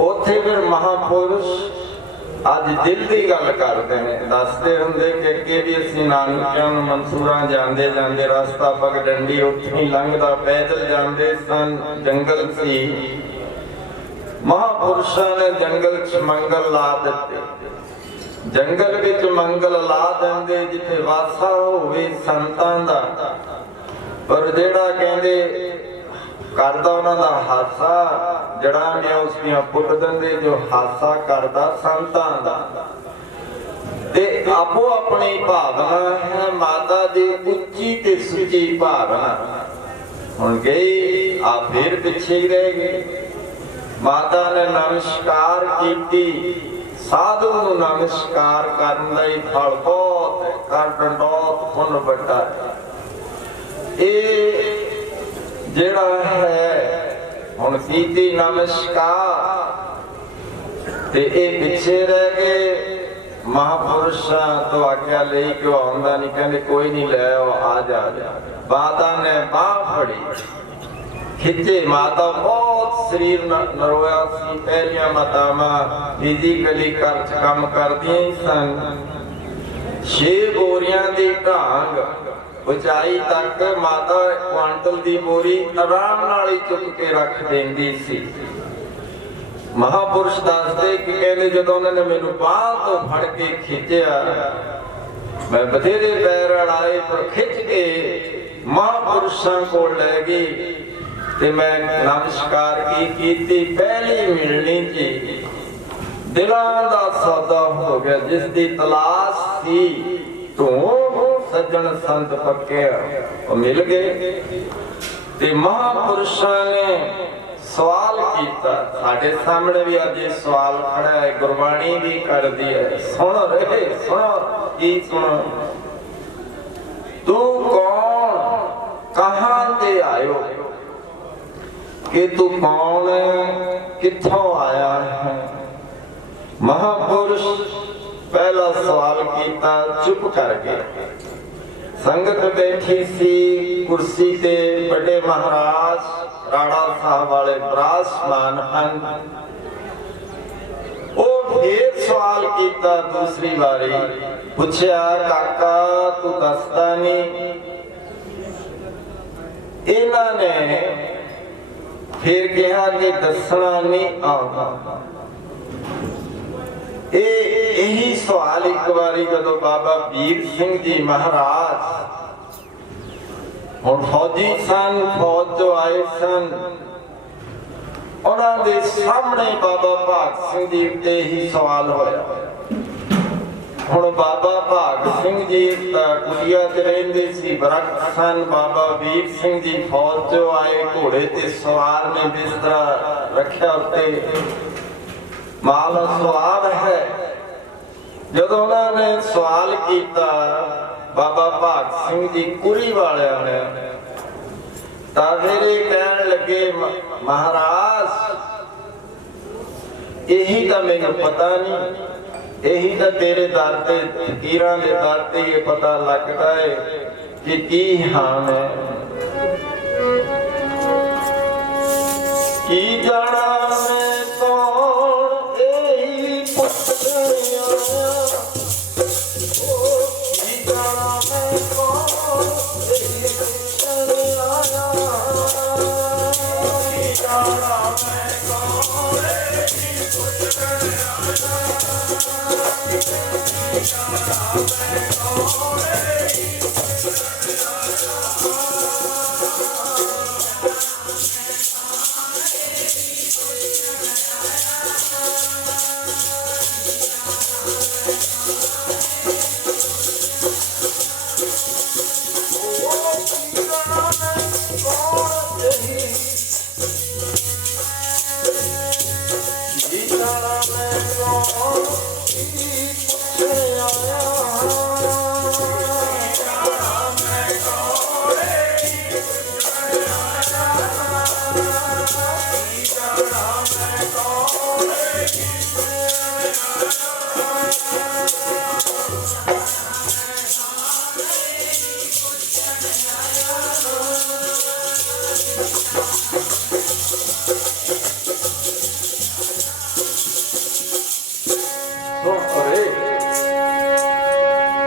उथे फिर महापुरुष अज दिल की गल करते हैं, दसते होंगे कि अगे भी असीं नानकियां नूं मंसूरां जांदे जांदे रास्ता पगडंडी उत्थे ही लंघदा, पैदल जांदे सन, जंगल सी। महापुरुषां ने जंगल च मंगल ला दिते, जंगल विच मंगल ला दिंदे जिथे वासा होवे संतां दा। पर जेड़ा कहंदे करदा उन्हां दा हासा, जड़ा में उसदियां पुट दिंदे जो हासा करदा संतां दा। ते आपो अपनी भावना है माता दी उच्ची ते सुची भावना। हुण गई आ फिर पिछे रह गए। माता ने नमस्कार कीती, साधु नूं नमस्कार करन दा फल बहुत है, कर डंडौत पुन बड़ा। ए जेड़ा है हुण कीती नमस्कार ते ए पिछे रह गए। ਮਹਾਪੁਰਸ਼ਾਂ ਤੋਂ ਆਗਿਆ ਲਈ ਕਿ ਉਹ ਆਉਂਦਾ ਨਹੀਂ, ਕਹਿੰਦੇ ਕੋਈ ਨਹੀਂ ਲੈ ਆਓ, ਆ ਜਾ। ਮਾਤਾ ਨੇ ਬਾਂਹ ਫੜੀ, ਖਿੱਚੇ। ਮਾਤਾ ਬਹੁਤ ਸਰੀਰ ਨਰੋਇਆ ਸੀ। ਪਹਿਲੀਆਂ ਮਾਤਾਵਾਂ ਫਿਜ਼ੀਕਲੀ ਕੰਮ ਕਰਦੀਆਂ ਹੀ ਸਨ। 6 ਬੋਰੀਆਂ ਦੀ ਢਾਂਗ ਉਚਾਈ ਤੱਕ ਮਾਤਾ ਕੁਆਂਟਲ ਦੀ ਬੋਰੀ ਆਰਾਮ ਨਾਲ ਹੀ ਚੁੱਕ ਕੇ ਰੱਖ ਦਿੰਦੀ ਸੀ। ਮਹਾਪੁਰਸ਼ ਦੱਸਦੇ ਕਿ ਕਹਿੰਦੇ ਜਦੋਂ ਉਹਨਾਂ ਨੇ ਮੈਨੂੰ ਬਾਂਹ ਤੋਂ ਫੜ ਕੇ ਖਿੱਚਿਆ, ਮੈਂ ਬਥੇਰੇ ਪੈਰ ਅੜਾਏ, ਪਰ ਖਿੱਚ ਕੇ ਮਹਾਪੁਰਸ਼ਾਂ ਕੋਲ ਲੈ ਗਈ ਤੇ ਮੈਂ ਨਮਸਕਾਰ ਕੀਤੀ। ਪਹਿਲੀ ਮਿਲਣੀ ਜੀ ਦਿਲਾਂ ਦਾ ਸੌਦਾ ਹੋ ਗਿਆ, ਜਿਸ ਦੀ ਤਲਾਸ਼ ਸੀ ਤੂੰ ਸੱਜਣ ਸੰਤ ਪੱਕਿਆ, ਉਹ ਮਿਲ ਗਏ। ਤੇ ਮਹਾਪੁਰਸ਼ਾਂ ਨੇ ਸਵਾਲ ਕੀਤਾ। ਸਾਡੇ ਸਾਹਮਣੇ ਵੀ ਅੱਜ ਇਹ ਸਵਾਲ ਖੜਾ ਹੈ, ਗੁਰਬਾਣੀ ਵੀ ਕਰਦੀ ਹੈ। ਸੁਣ ਰਹੇ ਸੁਣੋ, ਕੀ ਸੁਣੋ। ਤੂੰ ਕੌਣ, ਕਹਾਂ ਤੇ ਆਇਓ, ਕਿ ਤੂੰ ਕੌਣ ਹੈ, ਕਿੱਥੋਂ ਆਇਆ ਹੈ। ਮਹਾਪੁਰਸ਼ ਪਹਿਲਾ ਸਵਾਲ ਕੀਤਾ, ਚੁੱਪ ਕਰ ਗਏ। ਸੰਗਤ ਬੈਠੀ ਸੀ ਕੁਰਸੀ ਤੇ, ਵੱਡੇ ਮਹਾਰਾਜ ਰਾੜਾ ਸਾਹਿਬ ਵਾਲੇ ਬਰਾਸਮਾਨ ਹਨ। ਉਹ ਫੇਰ ਸਵਾਲ ਕੀਤਾ ਦੂਸਰੀ ਵਾਰੀ, ਪੁੱਛਿਆ ਕਾਕਾ ਤੂੰ ਦੱਸਦਾ ਨਹੀਂ। ਇਹਨਾਂ ਨੇ ਫੇਰ ਕਿਹਾ ਕਿ ਦੱਸਣਾ ਨਹੀਂ ਆਉਂਦਾ। ਇਹੀ ਸਵਾਲ ਇੱਕ ਵਾਰੀ ਜਦੋਂ ਬਾਬਾ ਵੀਰ ਸਿੰਘ ਜੀ ਮਹਾਰਾਜ ਹੁਣ ਫੌਜੀ ਸਨ, ਫੌਜ ਤੋਂ ਆਏ ਸਨ, ਉਹਨਾਂ ਦੇ ਸਾਹਮਣੇ ਬਾਬਾ ਭਾਗ ਸਿੰਘ ਜੀ ਤੇ ਹੀ ਸਵਾਲ ਹੋਇਆ। ਹੁਣ ਬਾਬਾ ਭਾਗ ਸਿੰਘ ਜੀ ਕੁਟੀਆ ਤੇ ਰਹਿੰਦੇ ਸੀ, ਬਰਕ ਸਨ। ਬਾਬਾ ਵੀਰ ਸਿੰਘ ਜੀ ਫੌਜ ਤੋਂ ਆਏ, ਘੋੜੇ ਤੇ ਸਵਾਰ ਨੇ, ਬਿਸਤਰਾ ਰੱਖਿਆ ਉੱਤੇ, ਮਾਲ ਸਵਾਬ ਹੈ। ਜਦੋਂ ਉਹਨਾਂ ਨੇ ਸਵਾਲ ਕੀਤਾ ਬਾਬਾ ਭਾਗ ਸਿੰਘ ਜੀ ਕੁਰੀ ਵਾਲਿਆਂ ਨੇ, ਤਾਂ ਫਿਰ ਇਹ ਕਹਿਣ ਲੱਗੇ ਮਹਾਰਾਜ ਇਹੀ ਤਾਂ ਮੈਨੂੰ ਪਤਾ ਨਹੀਂ, ਇਹੀ ਤਾਂ ਤੇਰੇ ਦਰ ਤੇ, ਫਕੀਰਾਂ ਦੇ ਦਰ ਤੇ ਇਹ ਪਤਾ ਲੱਗਦਾ ਹੈ ਕਿ ਕੀ ਹਾਲ ਹੈ। ਕੀ ਜਾਣਾ ਮੈਂ ਕੌਣ, ਇਹੀ ਪੁੱਛਿਆ। ਕੀ ਜਾਣਾ ਮੈਂ ਕੌਣ, ਇਹੀ ਪੁੱਛਿਆ। ਕੀ ਜਾਣਾ ਮੈਂ ਕੌਣ, ਇਹੀ ਪੁੱਛਿਆ। ਕੀ ਜਾਣਾ ਮੈਂ ਕੌਣ, ਇਹੀ ਪੁੱਛਿਆ।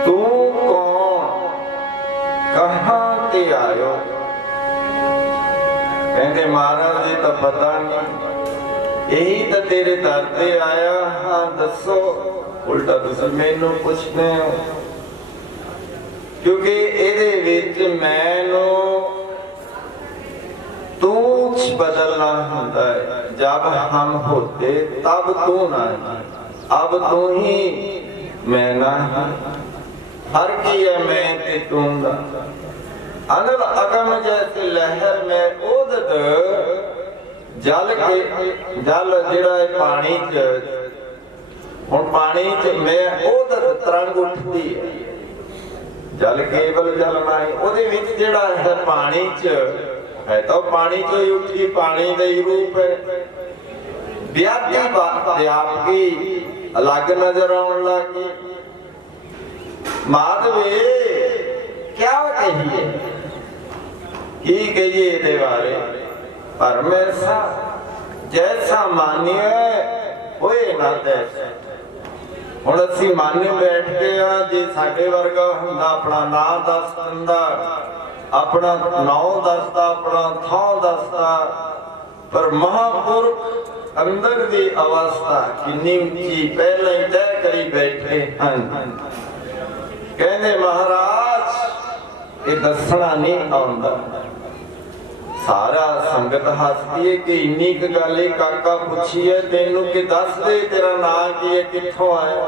ਤੂੰ ਕੌਣ, ਕਹਾਂ ਤੇ ਆਇਓ। ਕਹਿੰਦੇ ਮਹਾਰਾਜ ਜੀ ਤਾਂ ਪਤਾ ਨਹੀਂ, ਇਹੀ ਤਾਂ ਤੇਰੇ ਦਰ ਤੇ ਆਇਆ ਹਾਂ, ਦੱਸੋ। ਉਲਟਾ ਤੁਸੀਂ ਮੈਨੂੰ ਪੁੱਛਦੇ ਹੋ, ਕਿਉਂਕਿ ਇਹਦੇ ਵਿੱਚ ਮੈਨੂੰ ਤੂੰ ਬਦਲਣਾ ਹੁੰਦਾ ਹੈ। ਜਬ ਹਮ ਹੋਤੇ ਤਬ ਤੂੰ ਨਾ, अब तू ही मैं ना, हर की है मैं ते तू ना। अनल अगम जैसे लहर में ओदत जल के, जल जिहड़ा है पानी च, हुण पानी च मैं ओदत तरंग उठती है। जल केवल जल नहीं, ओदे विच जिहड़ा है पानी च है, तो पानी चो ही उठी, पानी दा ही रूप है। व्यापी व्यापकी अलग नजर आने लगी। माधवे क्या कहिए की कहिए ये बारे, परमेशा जैसा मानिए होए ना तैसा। ਹੁਣ ਅਸੀਂ ਮਨ ਬੈਠਦੇ ਆ, ਜੇ ਸਾਡੇ ਵਰਗਾ ਹੁੰਦਾ ਆਪਣਾ ਨਾਂ ਦੱਸ ਦਿੰਦਾ, ਆਪਣਾ ਨਾਮ ਦੱਸਦਾ, ਆਪਣਾ ਥਾਂ ਦੱਸਦਾ। ਪਰ ਮਹਾਂਪੁਰਖ ਅੰਦਰ ਦੀ ਅਵਸਥਾ ਕਿੰਨੀ ਉੱਚੀ ਪਹਿਲਾਂ ਹੀ ਤੈਅ ਕਰੀ ਬੈਠੇ ਹਨ। ਕਹਿੰਦੇ ਮਹਾਰਾਜ ਇਹ ਦੱਸਣਾ ਨਹੀਂ ਆਉਂਦਾ। सारा संगत हसदी है कि इन्नी क गल काका पूछी है तेनू कि दस दे तेरा नाम की है, कित्थों आया?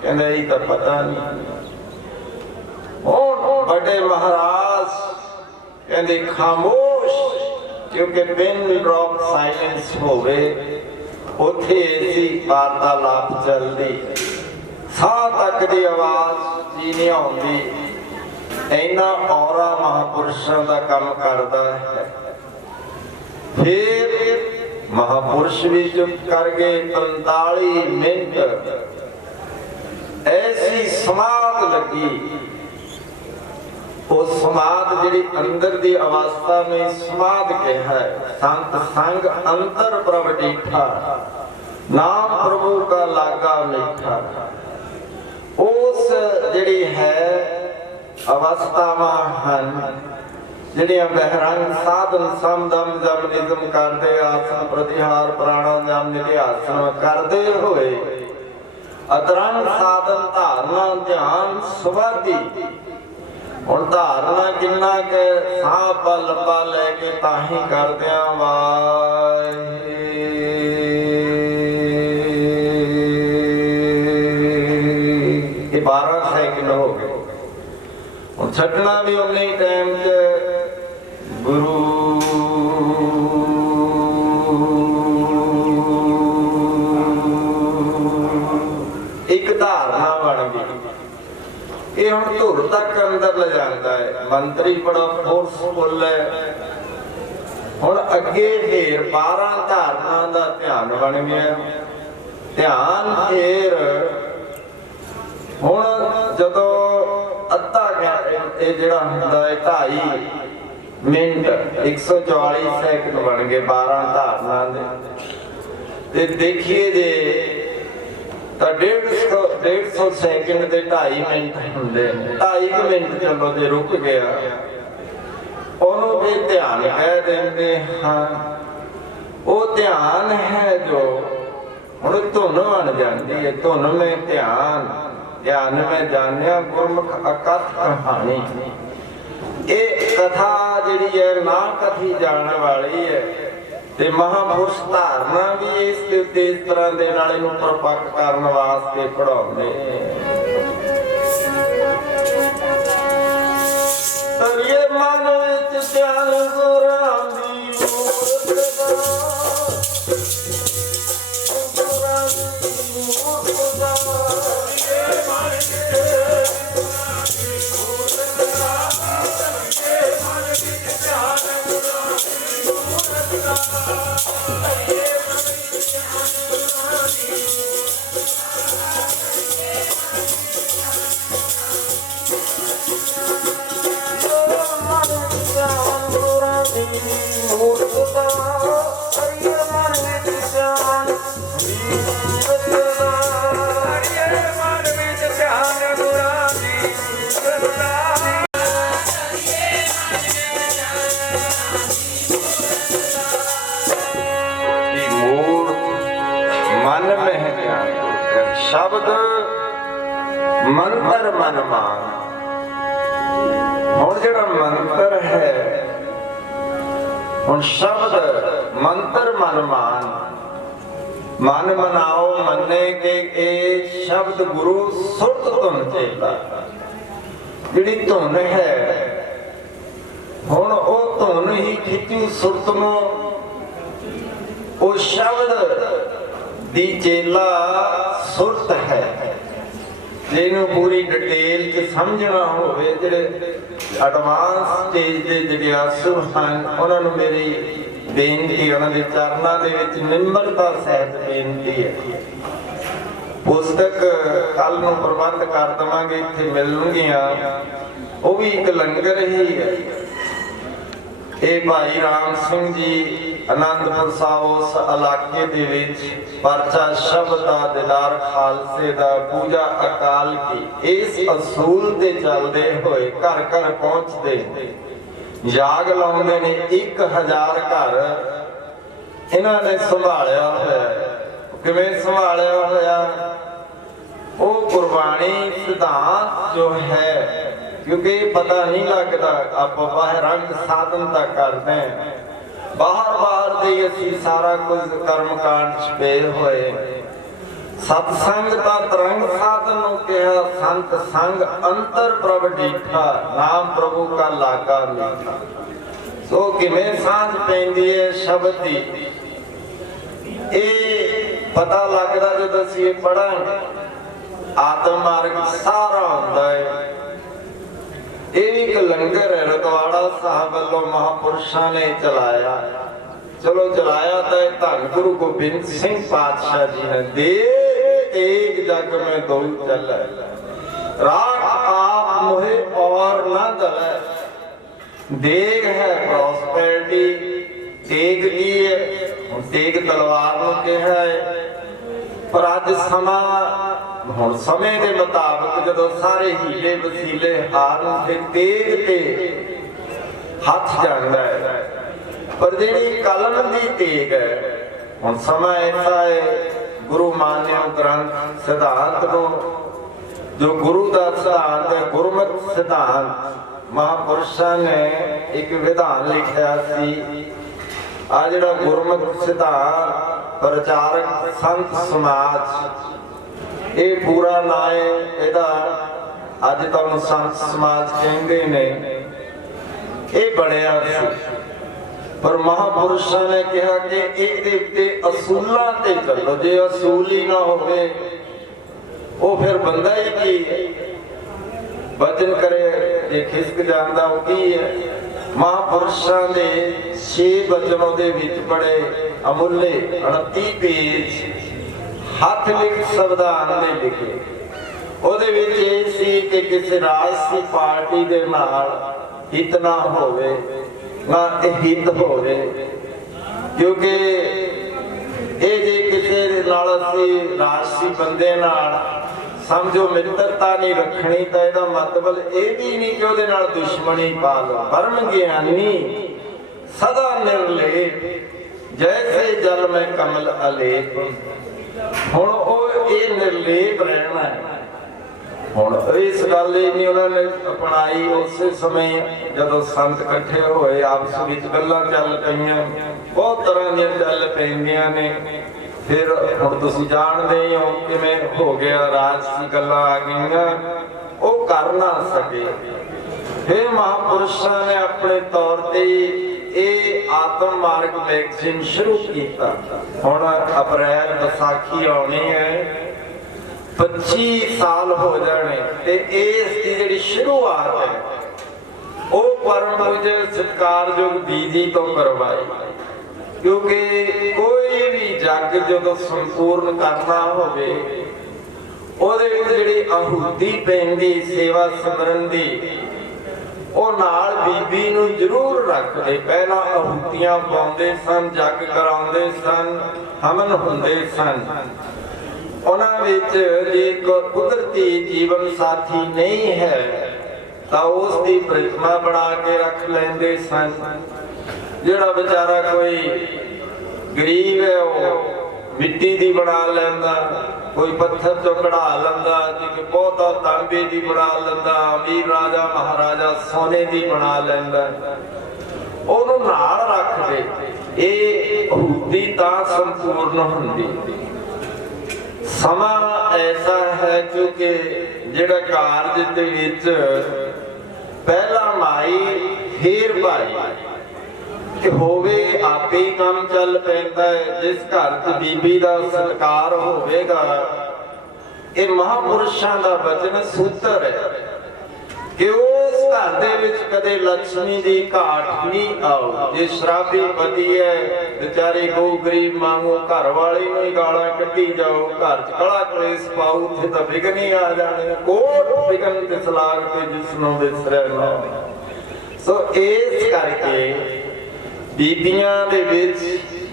कहंदा ये तो पता नहीं। बड़े महाराज कहंदे खामोश, क्योंकि पिन ड्रॉप साइलेंस होवे उत्थे ऐसी वार्तालाप चलदी, साह तक दी आवाज जी नहीं आउंदी। इन्ना औरा महापुरुषों का काम करता है। फिर महापुरुष भी चुप कर गए। 45 मिनट ऐसी समाध लगी। वो समाध जी अंदर की अवस्था में समाध कहा है। संत संग अंतर प्रभ डीठा, नाम प्रभु का लागा मीठा। उस जी है अवस्थावां हन ਜਿਹੜੀਆਂ ਬਹਿਰੰਗ ਸਾਧਨ ਸਮਦਮ ਜਮ ਨਿਯਮ ਕਰਦੇ, ਆਸਨ ਪ੍ਰਤਿਹਾਰ ਪ੍ਰਾਣਾਯਾਮ ਨਿਧਿਆਸਨ ਕਰਦੇ ਹੋਏ ਅਤਰੰਗ ਸਾਧਨ ਧਾਰਨਾ ਧਿਆਨ ਸਮਾਧੀ। ਹੁਣ ਧਾਰਨਾ ਕਿੰਨਾ ਕਿ ਸਾਹ ਪਾ ਲੰਬਾ ਲੈ ਕੇ ਤਾਂ ਹੀ ਕਰਦੇ ਆ ਇਹ 12 ਸੈਕਿੰਡ ਹੋ ਗਏ। ਹੁਣ ਛੱਡਣਾ ਵੀ ਉਨੇ ਹੀ ਟਾਈਮ 'ਚ गुरु एक धारणा बन गई। ये हम धुर तक अंदर ले जाता है। मंत्री बड़ा फोर्सफुल है। हुण अगे फिर 12 धारणा का ध्यान बन गया। ध्यान फिर हुण जदों अद्धा जिहड़ा हुंदा है 2.5 मिनट 144 सैकंड बन गए 12 धारणा दे। देखिए जे तो 150 सैकंड के 2.5 मिनट होंगे। 2.5 मिनट चलो जे रुक गया ओनू भी ध्यान कह देंगे। हाँ वो ध्यान है जो हुण धुन बन जाती है। धुन में ध्यान, ध्यान में जानिया गुरमुख अकथ कहानी। ये कथा जिहड़ी है ना कथी जाने वाली है। ते महापुरुष धारणा भी इस तरह दे नाल इहनूं परपक्क करन वास्ते पढ़ाउंदे। तरिए मन विच ध्यान गुरां दी मूरत दा, गुरां दी मूरत दा। तरिए मन विच शब्द मंत्र मन मान। हुण जिहड़ा मंत्र है, हुण शब्द मंत्र मन मान। मन मनाओ मन्ने के ए शब्द गुरु सुरत धुन चेला। जिहड़ी धुन है हुण ओ धुन ही खिचू सुरत नूं। ओ शब्द दी चेला सुरत है। जिन्हों पूरी डिटेल च समझना होवे, जिहड़े एडवांस स्टेज दे जिहड़े आसू हन उन्हां नूं मेरी बेनती, उन्हां दे चरनां दे विच निम्रता सहित बेनती है ਪੁਸਤਕ ਕੱਲ ਨੂੰ ਪ੍ਰਬੰਧ ਕਰ ਦੇਵਾਂਗੇ, ਇੱਥੇ ਮਿਲਣਗੀਆਂ। ਉਹ ਵੀ ਇੱਕ ਲੰਗਰ ਹੀ ਹੈ। ਇਹ ਭਾਈ ਰਾਮ ਸਿੰਘ ਜੀ ਆਨੰਦਪੁਰ ਸਾਹਿਬ ਉਸ ਇਲਾਕੇ ਦੇ ਵਿੱਚ ਪਰਚਾ ਸ਼ਬਦ ਦਾ ਦਿਦਾਰ ਖਾਲਸੇ ਦਾ ਪੂਜਾ ਅਕਾਲ ਕੀ ਇਸ ਅਸੂਲ ਤੇ ਚੱਲਦੇ ਹੋਏ ਘਰ ਘਰ ਪਹੁੰਚਦੇ, ਜਾਗ ਲਾਉਂਦੇ ਨੇ। 1000 ਘਰ ਇਹਨਾਂ ਨੇ ਸੰਭਾਲਿਆ ਹੋਇਆ। ਕਿਵੇਂ ਸੰਭਾਲਿਆ ਹੋਇਆ? ਉਹ ਗੁਰਬਾਣੀ ਸਿਧਾਂਤ ਜੋ ਹੈ, ਕਿਉਂਕਿ ਪਤਾ ਨਹੀਂ ਲੱਗਦਾ, ਆਪਾਂ ਬਾਹਰ ਰੰਗ ਸਾਧਨ ਤਾਂ ਕਰਦੇ ਹਾਂ, ਬਾਹਰ ਦੇ ਅਸੀਂ ਸਾਰਾ ਕੁਝ ਕਰਮ ਕਾਂਡ ਚ ਪਏ ਹੋਏ। ਸਤਸੰਗ ਦਾ ਤਰੰਗ ਸਾਧਨ ਨੂੰ ਕਿਹਾ, ਸੰਤ ਸੰਗ ਅੰਤਰ ਪ੍ਰਭ ਡੀਠਾ, ਨਾਮ ਪ੍ਰਭੂ ਕਾ ਲਾਗਾ ਮੀਠਾ। ਸੋ ਕਿਵੇਂ ਸਾਂਝ ਪੈਂਦੀ ਹੈ ਸ਼ਬਦ ਦੀ, ਇਹ ਪਤਾ ਲੱਗਦਾ ਜਦੋਂ ਅਸੀਂ ਇਹ ਪੜਾਂਗੇ। ਆਤਮ ਮਾਰਗ ਸਾਰਾ ਹੁੰਦਾ ਹੈ। ਇਹ ਵੀ ਇੱਕ ਲੰਗਰ ਹੈ, ਰਤਵਾੜਾ ਸਾਹਿਬ ਵੱਲੋਂ ਮਹਾਂਪੁਰਸ਼ਾਂ ਨੇ ਚਲਾਇਆ। ਚਲੋ ਚਲਾਇਆ ਤਾਂ ਇਹ ਧੰਨ ਗੁਰੂ ਗੋਬਿੰਦ ਸਿੰਘ ਪਾਤਸ਼ਾਹ ਜੀ ਨੇ। ਦੇ ਤੇਗ ਜਗ ਮੈਂ ਦਉ ਚੱਲੈ, ਰਾਖ ਆਪ ਮੋਹਿ ਔਰ ਨਾ ਦਲੈ। ਦੇਗ ਹੈ ਪ੍ਰੋਸਪੈਰਿਟੀ, ਤੇਗ ਕੀ ਹੈ? ਤੇਗ ਤਲਵਾਰ ਨੂੰ ਕਿਹਾ ਹੈ। ਪਰ ਅੱਜ ਸਮਾਂ, ਹੁਣ ਸਮੇਂ ਦੇ ਮੁਤਾਬਕ ਜਦੋਂ ਸਾਰੇ ਹੀਲੇ ਵਸੀਲੇ ਹਾਰਨ ਤੇ ਤੇਗ ਤੇ ਹੱਥ ਜਾਂਦਾ ਹੈ, ਪਰ ਜਿਹੜੀ ਕਲਮ ਦੀ ਤੇਗ ਹੈ, ਹੁਣ ਸਮਾਂ ਐਸਾ ਹੈ, ਗੁਰੂ ਮਾਨਿਓ ਗ੍ਰੰਥ ਸਿਧਾਂਤ ਨੂੰ, ਜੋ ਗੁਰੂ ਦਾ ਸਿਧਾਂਤ ਹੈ, ਗੁਰਮਤਿ ਸਿਧਾਂਤ, ਮਹਾਂਪੁਰਸ਼ਾਂ ਨੇ ਇੱਕ ਵਿਧਾਨ ਲਿਖਿਆ ਸੀ। ਆ ਜਿਹੜਾ ਗੁਰਮਤਿ ਸਿਧਾਂਤ ਪ੍ਰਚਾਰਕ ਸੰਤ ਸਮਾਜ, ਇਹ ਪੂਰਾ ਨਾਂ ਹੈ ਇਹਦਾ। ਅੱਜ ਤੁਹਾਨੂੰ ਸੰਤ ਸਮਾਜ ਕਹਿੰਦੇ ਨੇ। ਇਹ ਬਣਿਆ ਸੀ, ਪਰ ਮਹਾਂਪੁਰਸ਼ਾਂ ਨੇ ਕਿਹਾ ਕਿ ਇਹਦੇ ਉੱਤੇ ਅਸੂਲਾਂ ਤੇ ਚੱਲੋ। ਜੇ ਅਸੂਲ ਹੀ ਨਾ ਹੋਵੇ, ਉਹ ਫਿਰ ਬੰਦਾ ਹੀ ਕੀ ਵਚਨ ਕਰੇ, ਜੇ ਖਿਸਕ ਜਾਂਦਾ ਉਹ ਕੀ ਹੈ? ਮਹਾਂਪੁਰਸ਼ਾਂ ਦੇ 6 ਵਚਨ ਉਹਦੇ ਵਿੱਚ ਬੜੇ ਅਮੁੱਲੇ 29 ਪੇਜ ਹੱਥ ਲਿਖ ਸੰਵਿਧਾਨ ਦੇ ਲਿਖੇ। ਉਹਦੇ ਵਿੱਚ ਇਹ ਸੀ ਕਿ ਕਿਸੇ ਰਾਜਸੀ ਪਾਰਟੀ ਦੇ ਨਾਲ ਹਿੱਤ ਨਾ ਹੋਵੇ, ਨਾ ਇਹ ਹਿੱਤ ਹੋਵੇ, ਕਿਉਂਕਿ ਇਹ ਜੇ ਕਿਸੇ ਦੇ ਨਾਲ ਅਸੀਂ ਰਾਜਸੀ ਬੰਦੇ ਨਾਲ ਸਮਝੋ ਮਿੱਤਰਤਾ ਨਹੀਂ ਰੱਖਣੀ, ਤਾਂ ਇਹਦਾ ਮਤਲਬ ਇਹ ਵੀ ਨਹੀਂ ਕਿ ਉਹਦੇ ਨਾਲ ਦੁਸ਼ਮਣੀ ਪਾ ਲਓ। ਪਰਮ ਗਿਆਨੀ ਸਦਾ ਨਿਰਲੇਪ, ਜੈਸੇ ਜਲ ਮੈਂ ਕਮਲ ਅਲੇਪ। ਹੁਣ ਉਹ ਇਹ ਨਿਰਲੇਪ ਰਹਿਣਾ ਹੈ। ਹੁਣ ਇਸ ਗੱਲ ਨਹੀਂ ਉਹਨਾਂ ਨੇ ਅਪਣਾਈ। ਉਸੇ ਸਮੇਂ ਜਦੋਂ ਸੰਤ ਇਕੱਠੇ ਹੋਏ, ਆਪਸ ਵਿੱਚ ਗੱਲਾਂ ਚੱਲ ਪਈਆਂ, ਬਹੁਤ ਤਰ੍ਹਾਂ ਦੀਆਂ ਚੱਲ ਪੈਂਦੀਆਂ ਨੇ। ਫਿਰ ਹੁਣ ਤੁਸੀਂ ਜਾਣਦੇ ਹੋ ਕਿਵੇਂ ਹੋ ਗਿਆ, ਰਾਜਸੀ ਗੱਲਾਂ ਆ ਗਈਆਂ, ਉਹ ਕਰ ਨਾ ਸਕੇ। ਫਿਰ ਮਹਾਂਪੁਰਸ਼ਾਂ ਨੇ ਆਪਣੇ ਤੌਰ ਤੇ ਇਹ ਆਤਮ ਮਾਰਗ ਮੈਗਜ਼ੀਨ ਸ਼ੁਰੂ ਕੀਤਾ। ਹੁਣ ਅਪ੍ਰੈਲ ਵਿਸਾਖੀ ਆਉਣੀ ਹੈ, 25 ਸਾਲ ਹੋ ਜਾਣੇ, ਤੇ ਇਸ ਦੀ ਜਿਹੜੀ ਸ਼ੁਰੂਆਤ ਹੈ ਉਹ ਪਰਮ ਪੂਜਯ ਸਤਿਕਾਰਯੋਗ ਬੀਜੀ ਤੋਂ ਕਰਵਾਈ। ਕਿਉਂਕਿ ਕੋਈ ਵੀ ਜੱਗ ਜਦੋਂ ਸੰਪੂਰਨ ਕਰਨਾ ਹੋਵੇ, ਉਹਦੇ ਵਿੱਚ ਜਿਹੜੀ ਆਹੂਤੀ ਪੈਂਦੀ ਸੇਵਾ ਸਿਮਰਨ ਦੀ, ਉਹ ਨਾਲ ਬੀਬੀ ਨੂੰ ਜ਼ਰੂਰ ਰੱਖਦੇ। ਪਹਿਲਾਂ ਆਹੂਤੀਆਂ ਪਾਉਂਦੇ ਸਨ, ਜੱਗ ਕਰਾਉਂਦੇ ਸਨ, ਹਵਨ ਹੁੰਦੇ ਸਨ। ਉਹਨਾਂ ਵਿੱਚ ਜੇ ਕੁਦਰਤੀ ਜੀਵਨ ਸਾਥੀ ਨਹੀਂ ਹੈ ਤਾਂ ਉਸ ਦੀ ਪ੍ਰਤਿਮਾ ਬਣਾ ਕੇ ਰੱਖ ਲੈਂਦੇ ਸਨ। ਜਿਹੜਾ ਵਿਚਾਰਾ ਕੋਈ ਗਰੀਬ ਹੈ ਉਹ ਮਿੱਟੀ ਦੀ ਬਣਾ ਲੈਂਦਾ, ਕੋਈ ਪੱਥਰ ਚੋਂ ਕਢਾ ਲੈਂਦਾ, ਕਿ ਬਹੁਤਾ ਤਾਂਬੇ ਦੀ ਬਣਾ ਲੈਂਦਾ, ਅਮੀਰ ਰਾਜਾ ਮਹਾਰਾਜਾ ਸੋਨੇ ਦੀ ਬਣਾ ਲੈਂਦਾ, ਉਹਨੂੰ ਨਾਲ ਰੱਖਦੇ। ਇਹ ਆਹੂਤੀ ਤਾਂ ਸੰਪੂਰਨ ਹੁੰਦੀ। ਸਮਾਂ ਐਸਾ ਹੈ ਕਿਉਂਕਿ ਜਿਹੜਾ ਕਾਰਜ ਦੇ ਵਿੱਚ ਪਹਿਲਾ ਮਾਈ ਫੇਰ ਭਾਈ ਕਿ ਹੋਵੇ, ਆਪੇ ਹੀ ਕੰਮ ਚੱਲ ਪੈਂਦਾ ਹੈ। ਜਿਸ ਘਰ 'ਚ ਬੀਬੀ ਦਾ ਸਤਿਕਾਰ ਹੋਵੇਗਾ, ਇਹ ਮਹਾਂਪੁਰਸ਼ਾਂ ਦਾ ਬਚਨ ਸੂਤਰ ਹੈ ਕਿ ਉਸ ਘਰ ਦੇ ਵਿੱਚ ਕਦੇ ਲక్ష్ਮੀ ਦੀ ਘਾਟ ਨਹੀਂ ਆਉ। ਜੇ ਸ਼ਰਾਬੀ ਪਤੀ ਹੈ ਵਿਚਾਰੇ ਕੋ ਗਰੀਬ ਮੰਗੋ ਘਰ ਵਾਲੀ ਨੂੰ ਹੀ ਗਾਲਾਂ ਕੱਢੀ ਜਾਓ, ਘਰ ਚ ਕਲਾ ਕਲੇਸ਼ ਪਾਉ, ਉੱਥੇ ਤਾਂ ਵਿਗਨ ਹੀ ਆ ਜਾਣੇ। ਕੋਟ ਵਿਗਨ ਤੇ ਸਲਾਗ ਤੇ ਜਿਸ ਨੂੰ ਵਿਸਰੈ ਨਾ। ਸੋ ਇਸ ਕਰਕੇ ਬੀਬੀਆਂ ਦੇ ਵਿੱਚ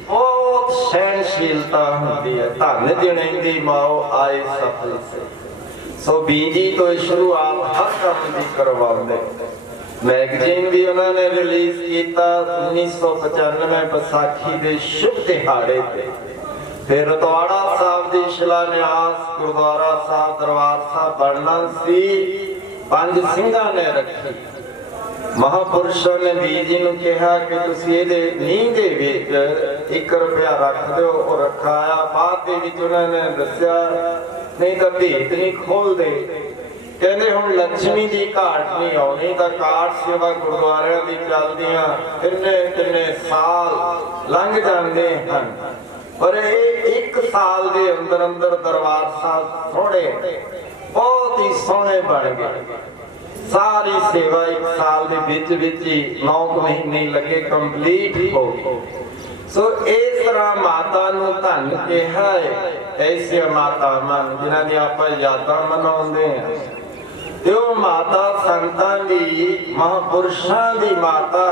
ਬਹੁਤ ਸਹਿਣਸ਼ੀਲਤਾ ਹੁੰਦੀ ਹੈ। ਧੰਨ ਜਣੈਂਦੀ ਮਾਓ ਆਏ ਸਫਲ ਸੇ। ਸੋ ਬੀਜੀ ਤੋਂ ਸ਼ੁਰੂਆਤ ਹਰ ਕੰਮ ਦੀ ਕਰਵਾਉਂਦੇ। ਮੈਗਜ਼ੀਨ ਵੀ ਉਹਨਾਂ ਨੇ ਰਿਲੀਜ਼ ਕੀਤਾ 1995 ਵਿਸਾਖੀ ਦੇ ਸ਼ੁਭ ਦਿਹਾੜੇ ਤੇ। ਫਿਰ ਰਤਵਾੜਾ ਸਾਹਿਬ ਦੀ ਸ਼ਿਲਾਨਿਆਸ ਗੁਰਦੁਆਰਾ ਸਾਹਿਬ ਦਰਬਾਰ ਸਾਹਿਬ ਬਣਨਾ ਸੀ, 5 ਸਿੰਘਾਂ ਨੇ ਰੱਖੀ। ਮਹਾਪੁਰਸ਼ਾਂ ਨੇ ਬੀਜੀ ਨੂੰ ਕਿਹਾ ਕਿ ਤੁਸੀਂ ਇਹਦੇ ਨੀਂਹ ਦੇ ਵਿੱਚ 1 ਰੁਪਇਆ ਰੱਖ ਦਿਓ। ਉਹ ਰੱਖਾਇਆ। ਬਾਅਦ ਦੇ ਵਿੱਚ ਉਹਨਾਂ ਨੇ ਦੱਸਿਆ ਨਹੀਂ ਤਾਂ ਭੇਤ ਨਹੀਂ ਖੋਲਦੇ। ਕਹਿੰਦੇ ਹੁਣ ਲక్ష్ਮੀ ਦੀ ਘਾਟ ਨਹੀਂ ਆਉਣੀ ਤਾਂ ਕਾਰਜ ਸੇਵਾ ਗੁਰਦੁਆਰਿਆਂ ਦੀ ਚੱਲਦੀਆਂ ਕਿੰਨੇ ਸਾਲ ਲੰਘ ਜਾਂਦੇ ਹਨ। ਪਰ ਇਹ 1 ਸਾਲ ਦੇ ਅੰਦਰ ਅੰਦਰ ਦਰਬਾਰ ਸਾਹਿਬ ਥੋੜੇ ਬਹੁਤ ਹੀ ਸੋਹਣੇ ਬਣ ਗਏ। ਸਾਰੀ ਸੇਵਾ 1 ਸਾਲ ਦੇ ਵਿੱਚ ਹੀ 9 ਮਹੀਨੇ ਲੱਗੇ ਕੰਪਲੀਟ ਹੋ ਗਈ। ਸੋ ਇਸ ਤਰ੍ਹਾਂ ਮਾਤਾ ਨੂੰ ਧੰਨ ਕਿਹਾ ਹੈ। ਐਸੀ ਮਾਤਾਵਾਂ ਜਿਨ੍ਹਾਂ ਦੀ ਆਪਾਂ ਯਾਦਾਂ ਮਨਾਉਂਦੇ ਹਾਂ। ਤੇ ਉਹ ਮਾਤਾ ਸੰਤਾਂ ਦੀ, ਮਹਾਪੁਰਸ਼ਾਂ ਦੀ ਮਾਤਾ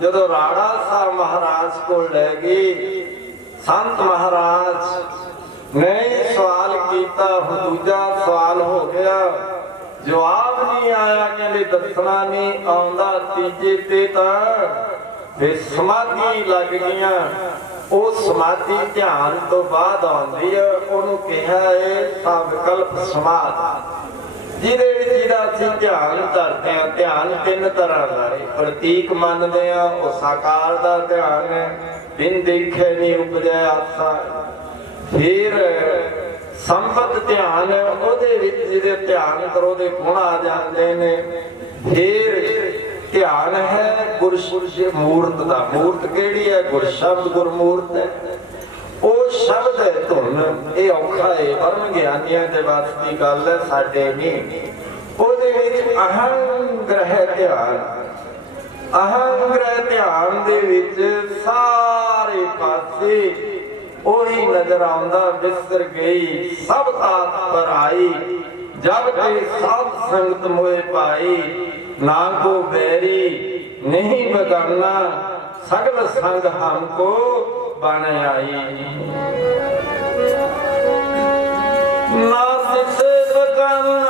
ਜਦੋਂ ਰਾੜਾ ਸਾਹਿਬ ਮਹਾਰਾਜ ਕੋਲ ਲੈ ਗਈ, ਸੰਤ ਮਹਾਰਾਜ ਨੇ ਸਵਾਲ ਕੀਤਾ, ਦੂਜਾ ਸਵਾਲ ਹੋ ਗਿਆ, ਜਵਾਬ ਨਹੀਂ ਆਇਆ। ਕਹਿੰਦੇ ਦੱਸਣਾ ਨਹੀਂ ਆਉਂਦਾ। ਤੀਜੇ ਤੇ ਤਾਂ ਫਿਰ ਸਮਾਧੀ ਲੱਗ ਗਈਆਂ। ਉਹ ਸਮਾਧੀ ਧਿਆਨ ਤੋਂ ਬਾਅਦ ਆਉਂਦੀ ਹੈ। ਉਹਨੂੰ ਕਿਹਾ ਹੈ ਸੰਕਲਪ ਸਮਾਧ, ਜਿਹਦੇ ਵਿੱਚ ਜਿਹਦਾ ਅਸੀਂ ਧਿਆਨ ਕਰਦੇ ਹਾਂ। ਧਿਆਨ 3 ਤਰ੍ਹਾਂ ਦਾ ਹੈ। ਪ੍ਰਤੀਕ ਮੰਨਦੇ ਹਾਂ, ਉਹ ਸਾਕਾਰ ਦਾ ਧਿਆਨ ਹੈ, ਬਿਨ ਦੇਖੇ ਨਹੀਂ ਉਪਜੈ ਆਸਾ। ਫਿਰ ਸੰਪਤ ਧਿਆਨ ਹੈ, ਉਹਦੇ ਵਿੱਚ ਜਿਹਦੇ ਧਿਆਨ ਕਰੋ ਦੇ ਗੁਣ ਆ ਜਾਂਦੇ ਨੇ। ਫਿਰ ਧਿਆਨ ਹੈ ਗੁਰਸ਼ਬਦ ਮੂਰਤ ਦਾ। ਮੂਰਤ ਕਿਹੜੀ ਹੈ? ਗੁਰਸ਼ਬਦ ਗੁਰਮੂਰਤ ਹੈ। ਉਹ ਸ਼ਬਦ ਹੈ ਧੁਨ। ਇਹ ਔਖਾ ਹੈ, ਪਰਮ ਗਿਆਨੀਆਂ ਦੇ ਵਾਸ ਦੀ ਗੱਲ ਹੈ, ਸਾਡੇ ਨਹੀਂ। ਉਹਦੇ ਵਿੱਚ ਅਹੰਗ੍ਰਹਿ ਧਿਆਨ। ਅਹੰਗ੍ਰਹਿ ਧਿਆਨ ਦੇ ਵਿੱਚ ਸਾਰੇ ਪਾਸੇ ਉਹੀ ਨਜ਼ਰ ਆਉਂਦਾ, ਵਿਸਰ ਗਈ ਸਭ ਤਾਤ ਪਰ ਆਈ। ਜਬ ਤੇ ਸਾਧ ਸੰਗਤ ਮੋਏ ਪਾਈ, ਨਾ ਕੋ ਬੈਰੀ ਨਹੀਂ ਬਗਾਨਾ, ਸਗਲ ਸੰਗ ਹਮਕੋ ਬਣ ਆਈ। ਨਾ ਤਿਸੇ ਬਗਾਨਾ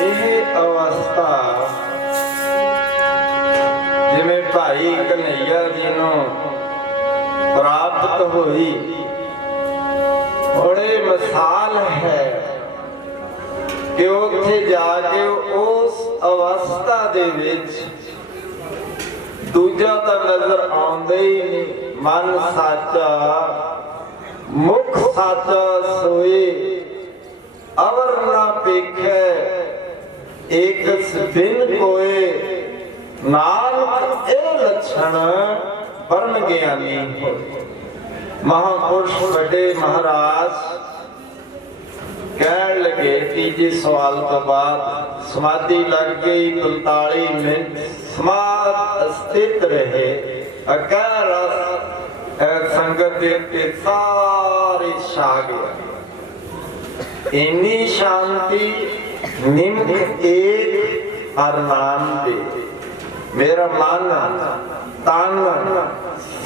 ਇਹ ਅਵਸਥਾ ਜਿਵੇਂ ਭਾਈ ਕਨ੍ਹਈਆ ਜੀ ਨੂੰ ਪ੍ਰਾਪਤ ਹੋਈ, ਬੜੇ ਮਿਸਾਲ ਹੈ ਕਿ ਉੱਥੇ ਜਾ ਕੇ ਉਸ ਅਵਸਥਾ ਦੇ ਵਿੱਚ ਦੂਜਾ ਤਾਂ ਨਜ਼ਰ ਆਉਂਦਾ ਹੀ ਨਹੀਂ। ਮਨ ਸਾਚਾ ਮੁਖ ਸਾਚਾ ਸੋਏ ਅਵਰ ਨਾ ਪੇਖੈ ਏਕ ਬਿਨ ਕੋਏ, ਨਾਨਕ ਇਹ ਲੱਛਣ ਬਰਨ ਗਿਆਨੀ ਹੋਏ। ਮਹਾਪੁਰਸ਼ ਵੱਡੇ ਮਹਾਰਾਜ ਕਹਿਣ ਲੱਗੇ, ਤੀਜੇ ਸਵਾਲ ਤੋਂ ਬਾਅਦ ਸਮਾਧੀ ਲੱਗ ਗਈ, 45 ਮਿੰਟ ਸਮਾਧ ਸਥਿਤ ਰਹੇ। ਅਕਾਲ ਰਸ ਸੰਗਤ ਦੇ ਉੱਤੇ ਸਾਰੇ ਛਾ ਗਿਆ। ਇੰਨੀ ਸ਼ਾਂਤੀ ਨਿਮਕ ਏਕ ਹਰ ਨਾਮ ਦੇ, ਮੇਰਾ ਮਨ ਤਨ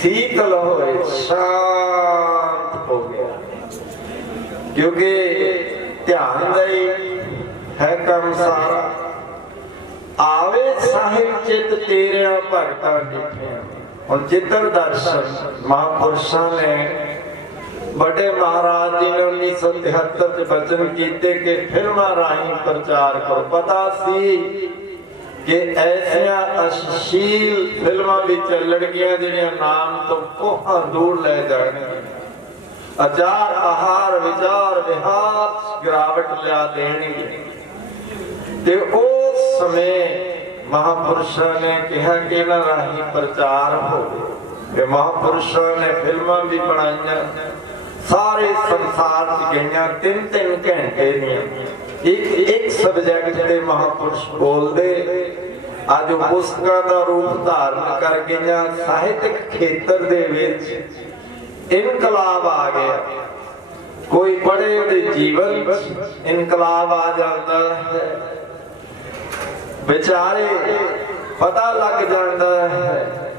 ਸੀਤਲ ਹੋਏ, ਸ਼ਾਂਤ ਹੋ ਗਿਆ। ਕਿਉਂਕਿ ਧਿਆਨ ਦੇ ਹੈ ਕੰਮ ਸਾਰਾ। ਆਵੇ ਸਾਹਿਬ ਚਿਤ ਤੇਰਿਆਂ ਭਗਤਾਂ ਡਿਠਿਆ। ਹੁਣ ਚਿੱਤਰ ਦਰਸ਼ਨ ਮਹਾਂਪੁਰਸ਼ਾਂ ਨੇ ਵੱਡੇ ਮਹਾਰਾਜ ਜੀ ਨੇ 1973 ਚ ਬਚਨ ਕੀਤੇ ਕਿ ਫਿਲਮਾਂ ਰਾਹੀਂ ਪ੍ਰਚਾਰ ਕਰੋ। ਪਤਾ ਸੀ ਕਿ ਐਸੀਆਂ ਅਸ਼ਲੀਲ ਫਿਲਮਾਂ ਵੀ ਚੱਲਣਗੀਆਂ ਜਿਹੜੀਆਂ ਨਾਮ ਤੋਂ ਕੋਹਾਂ ਦੂਰ ਲੈ ਜਾਣਗੀਆਂ, ਆਚਾਰ ਆਹਾਰ ਵਿਚਾਰ ਵਿਹਾਰ ਗਿਰਾਵਟ ਲਿਆ ਦੇਣਗੇ। ਤੇ ਉਸ ਸਮੇਂ ਮਹਾਂਪੁਰਸ਼ਾਂ ਨੇ ਕਿਹਾ ਕਿ ਇਹਨਾਂ ਰਾਹੀਂ ਪ੍ਰਚਾਰ ਹੋਵੇ। ਤੇ ਮਹਾਂਪੁਰਸ਼ਾਂ ਨੇ ਫਿਲਮਾਂ ਵੀ ਬਣਾਈਆਂ, ਸਾਰੇ ਸੰਸਾਰ ਚ ਗਈਆਂ, 3-3 ਘੰਟੇ ਦੀਆਂ, ਇੱਕ ਸਬਜੈਕਟ ਤੇ ਮਹਾਂਪੁਰਸ਼ ਬੋਲਦੇ। ਅੱਜ ਉਹ ਪੁਸਤਕਾਂ ਦਾ ਰੂਪ ਧਾਰਨ ਕਰ ਗਈਆਂ। ਸਾਹਿਤਕ ਖੇਤਰ ਦੇ ਵਿੱਚ ਇਨਕਲਾਬ ਆ ਗਿਆ। ਕੋਈ ਪੜ੍ਹੇ ਉਹਦੇ ਜੀਵਨ ਵਿੱਚ ਇਨਕਲਾਬ ਆ ਜਾਂਦਾ ਹੈ, ਵਿਚਾਰੇ ਪਤਾ ਲੱਗ ਜਾਂਦਾ ਹੈ।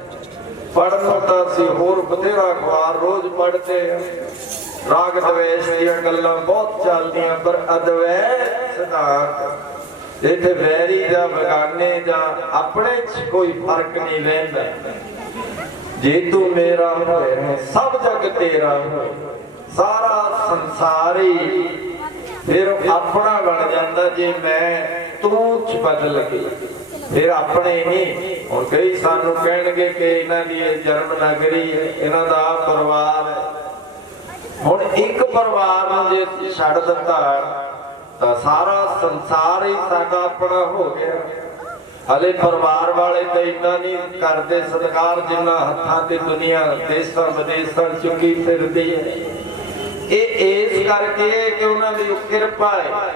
ਪੜ੍ਹਨ ਤਾਂ ਅਸੀਂ ਹੋਰ ਬਥੇਰਾ ਅਖਬਾਰ ਰੋਜ਼ ਪੜ੍ਹਦੇ ਹਾਂ, ਰਾਗ ਦਵੇਸ਼ ਦੀਆਂ ਗੱਲਾਂ ਬਹੁਤ ਚੱਲਦੀਆਂ, ਪਰ ਅਦਵੈਤ ਸਿਧਾਂਤ ਇੱਥੇ ਵੈਰੀ ਜਾਂ ਬਗਾਨੇ ਜਾਂ ਆਪਣੇ ਚ ਕੋਈ ਫਰਕ ਨਹੀਂ ਰਹਿੰਦਾ। ਜੇ ਤੂੰ ਮੇਰਾ ਹੋਏ ਸਭ ਜਗ ਤੇਰਾ ਹੋਏ, ਸਾਰਾ ਸੰਸਾਰ ਹੀ ਫਿਰ ਆਪਣਾ ਬਣ ਜਾਂਦਾ। ਜੇ ਮੈਂ ਤੂੰ ਚ ਬਦਲ ਗਈ ਫਿਰ ਆਪਣੇ ਨਹੀਂ। ਹੁਣ ਕਈ ਸਾਨੂੰ ਕਹਿਣਗੇ ਕਿ ਇਹਨਾਂ ਦੀ ਜਨਮ ਨਗਰੀ ਹੈ, ਇਹਨਾਂ ਦਾ ਪਰਿਵਾਰ ਹੈ। ਹੁਣ ਇੱਕ ਪਰਿਵਾਰ ਨੂੰ ਜੇ ਛੱਡ ਦਿੱਤਾ ਤਾਂ ਸਾਰਾ ਸੰਸਾਰ ਹੀ ਸਾਡਾ ਆਪਣਾ ਹੋ ਗਿਆ। ਹਲੇ ਪਰਿਵਾਰ ਵਾਲੇ ਤਾਂ ਇੰਨਾ ਨਹੀਂ ਕਰਦੇ ਸਤਿਕਾਰ ਜਿੰਨਾ ਹੱਥਾਂ ਤੇ ਦੁਨੀਆ ਦੇਸਾਂ ਵਿਦੇਸਾਂ ਚੁੱਕੀ ਫਿਰਦੀ ਹੈ। ਇਹ ਇਸ ਕਰਕੇ ਕਿ ਉਹਨਾਂ ਦੀ ਕਿਰਪਾ ਹੈ।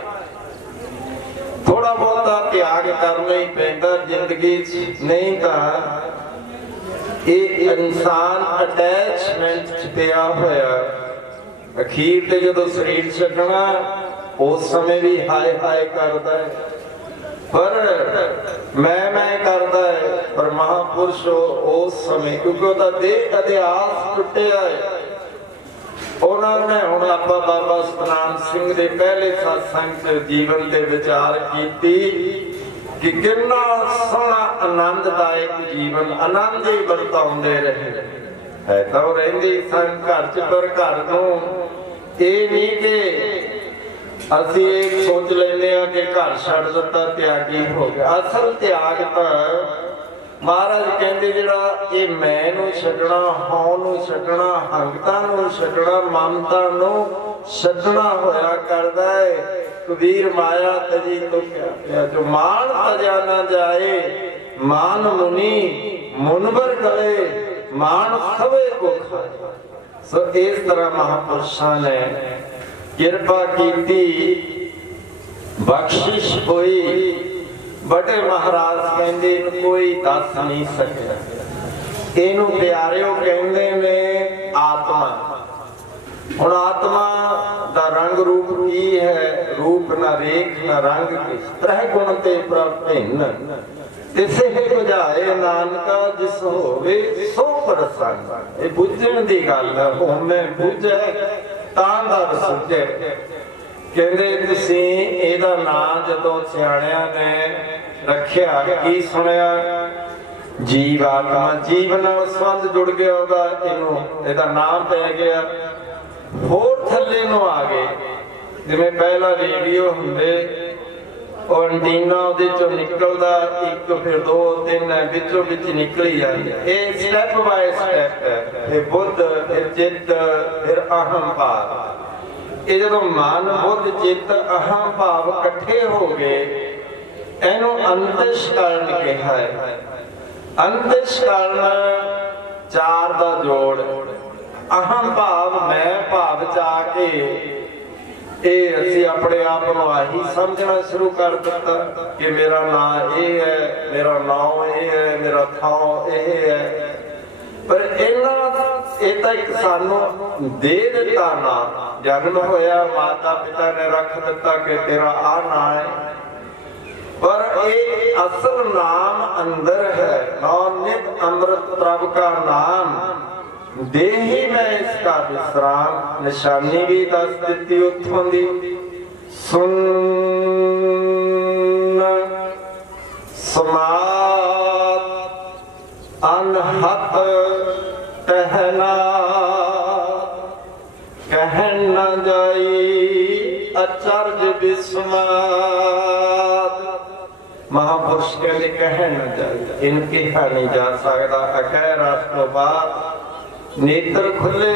ਥੋੜਾ ਬਹੁਤਾ ਤਿਆਗ ਕਰਨਾ ਹੀ ਪੈਂਦਾ ਜ਼ਿੰਦਗੀ 'ਚ, ਨਹੀਂ ਤਾਂ ਇਹ ਇਨਸਾਨ ਅਟੈਚਮੈਂਟ 'ਚ ਪਿਆ ਹੋਇਆ। ਅਖੀਰ ਤੇ ਜਦੋਂ ਸਰੀਰ ਛੱਡਣਾ ਉਸ ਸਮੇਂ ਵੀ ਹਾਏ ਹਾਏ ਕਰਦਾ ਹੈ, ਪਰ ਮੈਂ ਕਰਦਾ ਹੈ। ਪਰ ਮਹਾਂਪੁਰਸ਼ ਉਸ ਸਮੇਂ, ਕਿਉਂਕਿ ਉਹਦਾ ਦੇਹ ਇਤਿਹਾਸ ਟੁੱਟਿਆ ਹੈ। ਉਹਨਾਂ ਨੇ ਹੁਣ ਆਪਾਂ ਬਾਬਾ ਸਤਨਾਮ ਸਿੰਘ ਦੇ ਪਹਿਲੇ ਸਤਸੰਗ ਚ ਜੀਵਨ ਦੇ ਵਿਚਾਰ ਕੀਤੀ ਕਿ ਕਿੰਨਾ ਸੋਹਣਾ ਆਨੰਦਦਾਇਕ ਜੀਵਨ, ਆਨੰਦ ਹੀ ਵਰਤਾਉਂਦੇ ਰਹੇ। ਹੈ ਤਾਂ ਉਹ ਰਹਿੰਦੇ ਸਨ ਘਰ ਚ, ਪਰ ਘਰ ਨੂੰ ਇਹ ਨਹੀਂ ਕਿ ਅਸੀਂ ਇਹ ਸੋਚ ਲੈਂਦੇ ਹਾਂ ਕਿ ਘਰ ਛੱਡ ਦਿੱਤਾ ਤਿਆਗੀ ਹੋ ਗਿਆ। ਅਸਲ ਤਿਆਗ ਤਾਂ ਮਹਾਰਾਜ ਕਹਿੰਦੇ ਜਿਹੜਾ ਇਹ ਮੈਂ ਨੂੰ ਛੱਡਣਾ, ਹਉ ਨੂੰ ਛੱਡਣਾ, ਹੰਗਤਾ ਨੂੰ ਛੱਡਣਾ, ਮਮਤਾ ਨੂੰ ਛੱਡਣਾ ਹੋਇਆ ਕਰਦਾ ਹੈ। ਕਬੀਰ ਮਾਇਆ ਤਜੀ ਤੋਂ ਕਿਹਾ, ਜੋ ਮਾਨ ਤਜਾ ਨਾ ਜਾਏ, ਮਾਨ ਮੁਨੀ ਮੁਨਬਰ ਗਲੇ, ਮਾਨ ਸਵੇ ਕੋ ਖਾਏ। ਸੋ ਇਸ ਤਰ੍ਹਾਂ ਮਹਾਂਪੁਰਸ਼ਾਂ ਨੇ ਕਿਰਪਾ ਕੀਤੀ, ਬਖਸ਼ਿਸ਼ ਹੋਈ। ਵੱਡੇ ਮਹਾਰਾਜ ਕਹਿੰਦੇ ਇਹਨੂੰ ਕੋਈ ਦੱਸ ਨਹੀਂ ਸਕਿਆ। ਇਹਨੂੰ ਪਿਆਰਿਓ ਕਹਿੰਦੇ ਨੇ ਆਤਮਾ। ਹੁਣ ਆਤਮਾ ਦਾ ਰੰਗ ਰੂਪ ਕੀ ਹੈ? ਰੂਪ ਨਾ ਰੇਖ ਨਾ ਰੰਗ, ਕਿਸ ਤਰ੍ਹਾਂ ਗੁਣ ਤੇ ਭਿੰਨ। ਤਿਸੇ ਬੁਝਾਏ ਨਾਨਕਾ ਜਿਸ ਹੋਵੇ ਸੋ ਪ੍ਰਸੰਨ। ਇਹ ਬੁੱਝਣ ਦੀ ਗੱਲ ਹੈ, ਹੋਮੇ ਬੁਝੈ ਤਾਂ ਦਰ ਸੁਝੈ। ਕਹਿੰਦੇ ਤੁਸੀਂ ਇਹਦਾ ਨਾਂ ਜਦੋਂ ਸਿਆਣਿਆਂ ਨੇ ਰੱਖਿਆ ਕੀ ਸੁਣਿਆ? ਜੀਵ ਆਤਮਾ, ਜੀਵ ਨਾਲ ਸੰਬੰਧ ਜੁੜ ਗਿਆ ਉਹਦਾ, ਇਹਦਾ ਨਾਮ ਪੈ ਗਿਆ। ਹੋਰ ਥੱਲੇ ਨੂੰ ਆ ਗਏ, ਜਿਵੇਂ ਪਹਿਲਾਂ ਰੇਡੀਓ ਹੁੰਦੇ, ਉਹ ਐਂਟੀਨਾ ਉਹਦੇ ਚੋਂ ਨਿਕਲਦਾ, ਇੱਕ ਫਿਰ ਦੋ ਤਿੰਨ ਵਿੱਚੋਂ ਵਿੱਚ ਨਿਕਲੀ ਜਾਂਦੀ। ਇਹ ਸਟੈਪ ਬਾਏ ਸਟੈਪ ਹੈ। ਇਹ ਬੁੱਧ, ਫਿਰ ਚਿੱਤ, ਫਿਰ ਅਹੰ ਭਾਵ। ਇਹ ਜਦੋਂ ਮਨ, ਬੁੱਧ, ਚਿੱਤ, ਅਹੰ ਭਾਵ ਇਕੱਠੇ ਹੋ ਗਏ, ਇਹਨੂੰ ਅੰਤਿਸ਼ਕਰਨ ਕਿਹਾ ਹੈ। ਅੰਤਿਸ਼ਕਰਨ ਚਾਰ ਦਾ ਜੋੜ। ਅਹੰ ਭਾਵ ਮੈਂ ਭਾਵ ਚ ਆ ਕੇ ਇਹ ਅਸੀਂ ਆਪਣੇ ਆਪ ਨੂੰ ਆਹੀ ਸਮਝਣਾ ਸ਼ੁਰੂ ਕਰ ਦਿੱਤਾ ਕਿ ਮੇਰਾ ਨਾਂ ਇਹ ਹੈ, ਮੇਰਾ ਨਾਮ ਇਹ ਹੈ, ਮੇਰਾ ਥਾਂ ਇਹ ਹੈ। ਪਰ ਇਹ ਤਾਂ ਇੱਕ ਸਾਨੂੰ ਦੇ ਦਿੱਤਾ ਨਾਂ, ਜਨਮ ਹੋਇਆ ਮਾਤਾ ਪਿਤਾ ਨੇ ਰੱਖ ਦਿੱਤਾ ਕਿ ਤੇਰਾ ਆਹ ਨਾਂ ਹੈ, ਪਰ ਇਹ ਅਸਲ ਨਾਮ ਅੰਦਰ ਹੈ। ਨਾਮ ਨਿਤ ਅੰਮ੍ਰਿਤ ਪ੍ਰਭ ਕਾ ਨਾਮ ਦੇਹੀ ਮੈਂ ਇਸਕਾ ਵਿਸਰਾਮ। ਨਿਸ਼ਾਨੀ ਵੀ ਦੱਸ ਦਿੱਤੀ ਉੱਥੋਂ ਦੀ। ਸੁਨ ਸਮਾਤ ਅਨਹਤ ਤਹਿਨਾ ਕਹਿਣ ਨ ਜਾਈ ਅਚਰਜ ਬਿਸਮਾਤ। ਮਹਾਂਪੁਰਸ਼ ਕਹਿੰਦੇ ਕਹਿਣ ਨ ਜਾਈ, ਇਨ ਕਿਹਾ ਨਹੀਂ ਜਾ ਸਕਦਾ। ਅਕਹਿ ਰਸ ਤੋਂ ਬਾਅਦ ਨੇਤਰ ਖੁੱਲੇ।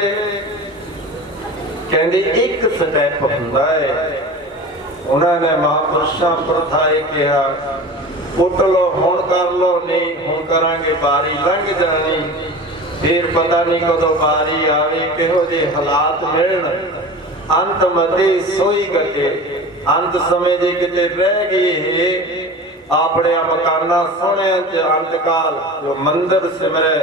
ਕਹਿੰਦੇ ਇੱਕ ਸਟੈਪ ਹੁੰਦਾ ਹੈ। ਉਹਨਾਂ ਨੇ ਮਹਾਂਪੁਰਸ਼ਾਂ ਪ੍ਰਥਾਏ ਕਿਹਾ, ਪੁੱਟ ਲੋ ਹੁਣ ਕਰ ਲੋ, ਨਹੀਂ ਹੁਣ ਕਰਾਂਗੇ, ਬਾਰੀ ਲੰਘ ਜਾਣੀ, ਫਿਰ ਪਤਾ ਨਹੀਂ ਕਦੋਂ ਬਾਰੀ ਆਵੇ, ਕਿਹੋ ਜਿਹੇ ਹਾਲਾਤ ਮਿਲਣ। ਅੰਤ ਮਤੇ ਸੋਈ ਗਏ, ਅੰਤ ਸਮੇਂ ਦੇ ਕਿਤੇ ਰਹਿ ਗਏ ਆਪਣੇ ਮਕਾਨਾਂ ਸੋਹਣਿਆਂ ਚ ਅੰਤ ਕਾਲ ਜੋ ਮੰਦਰ ਸਿਮਰੈ।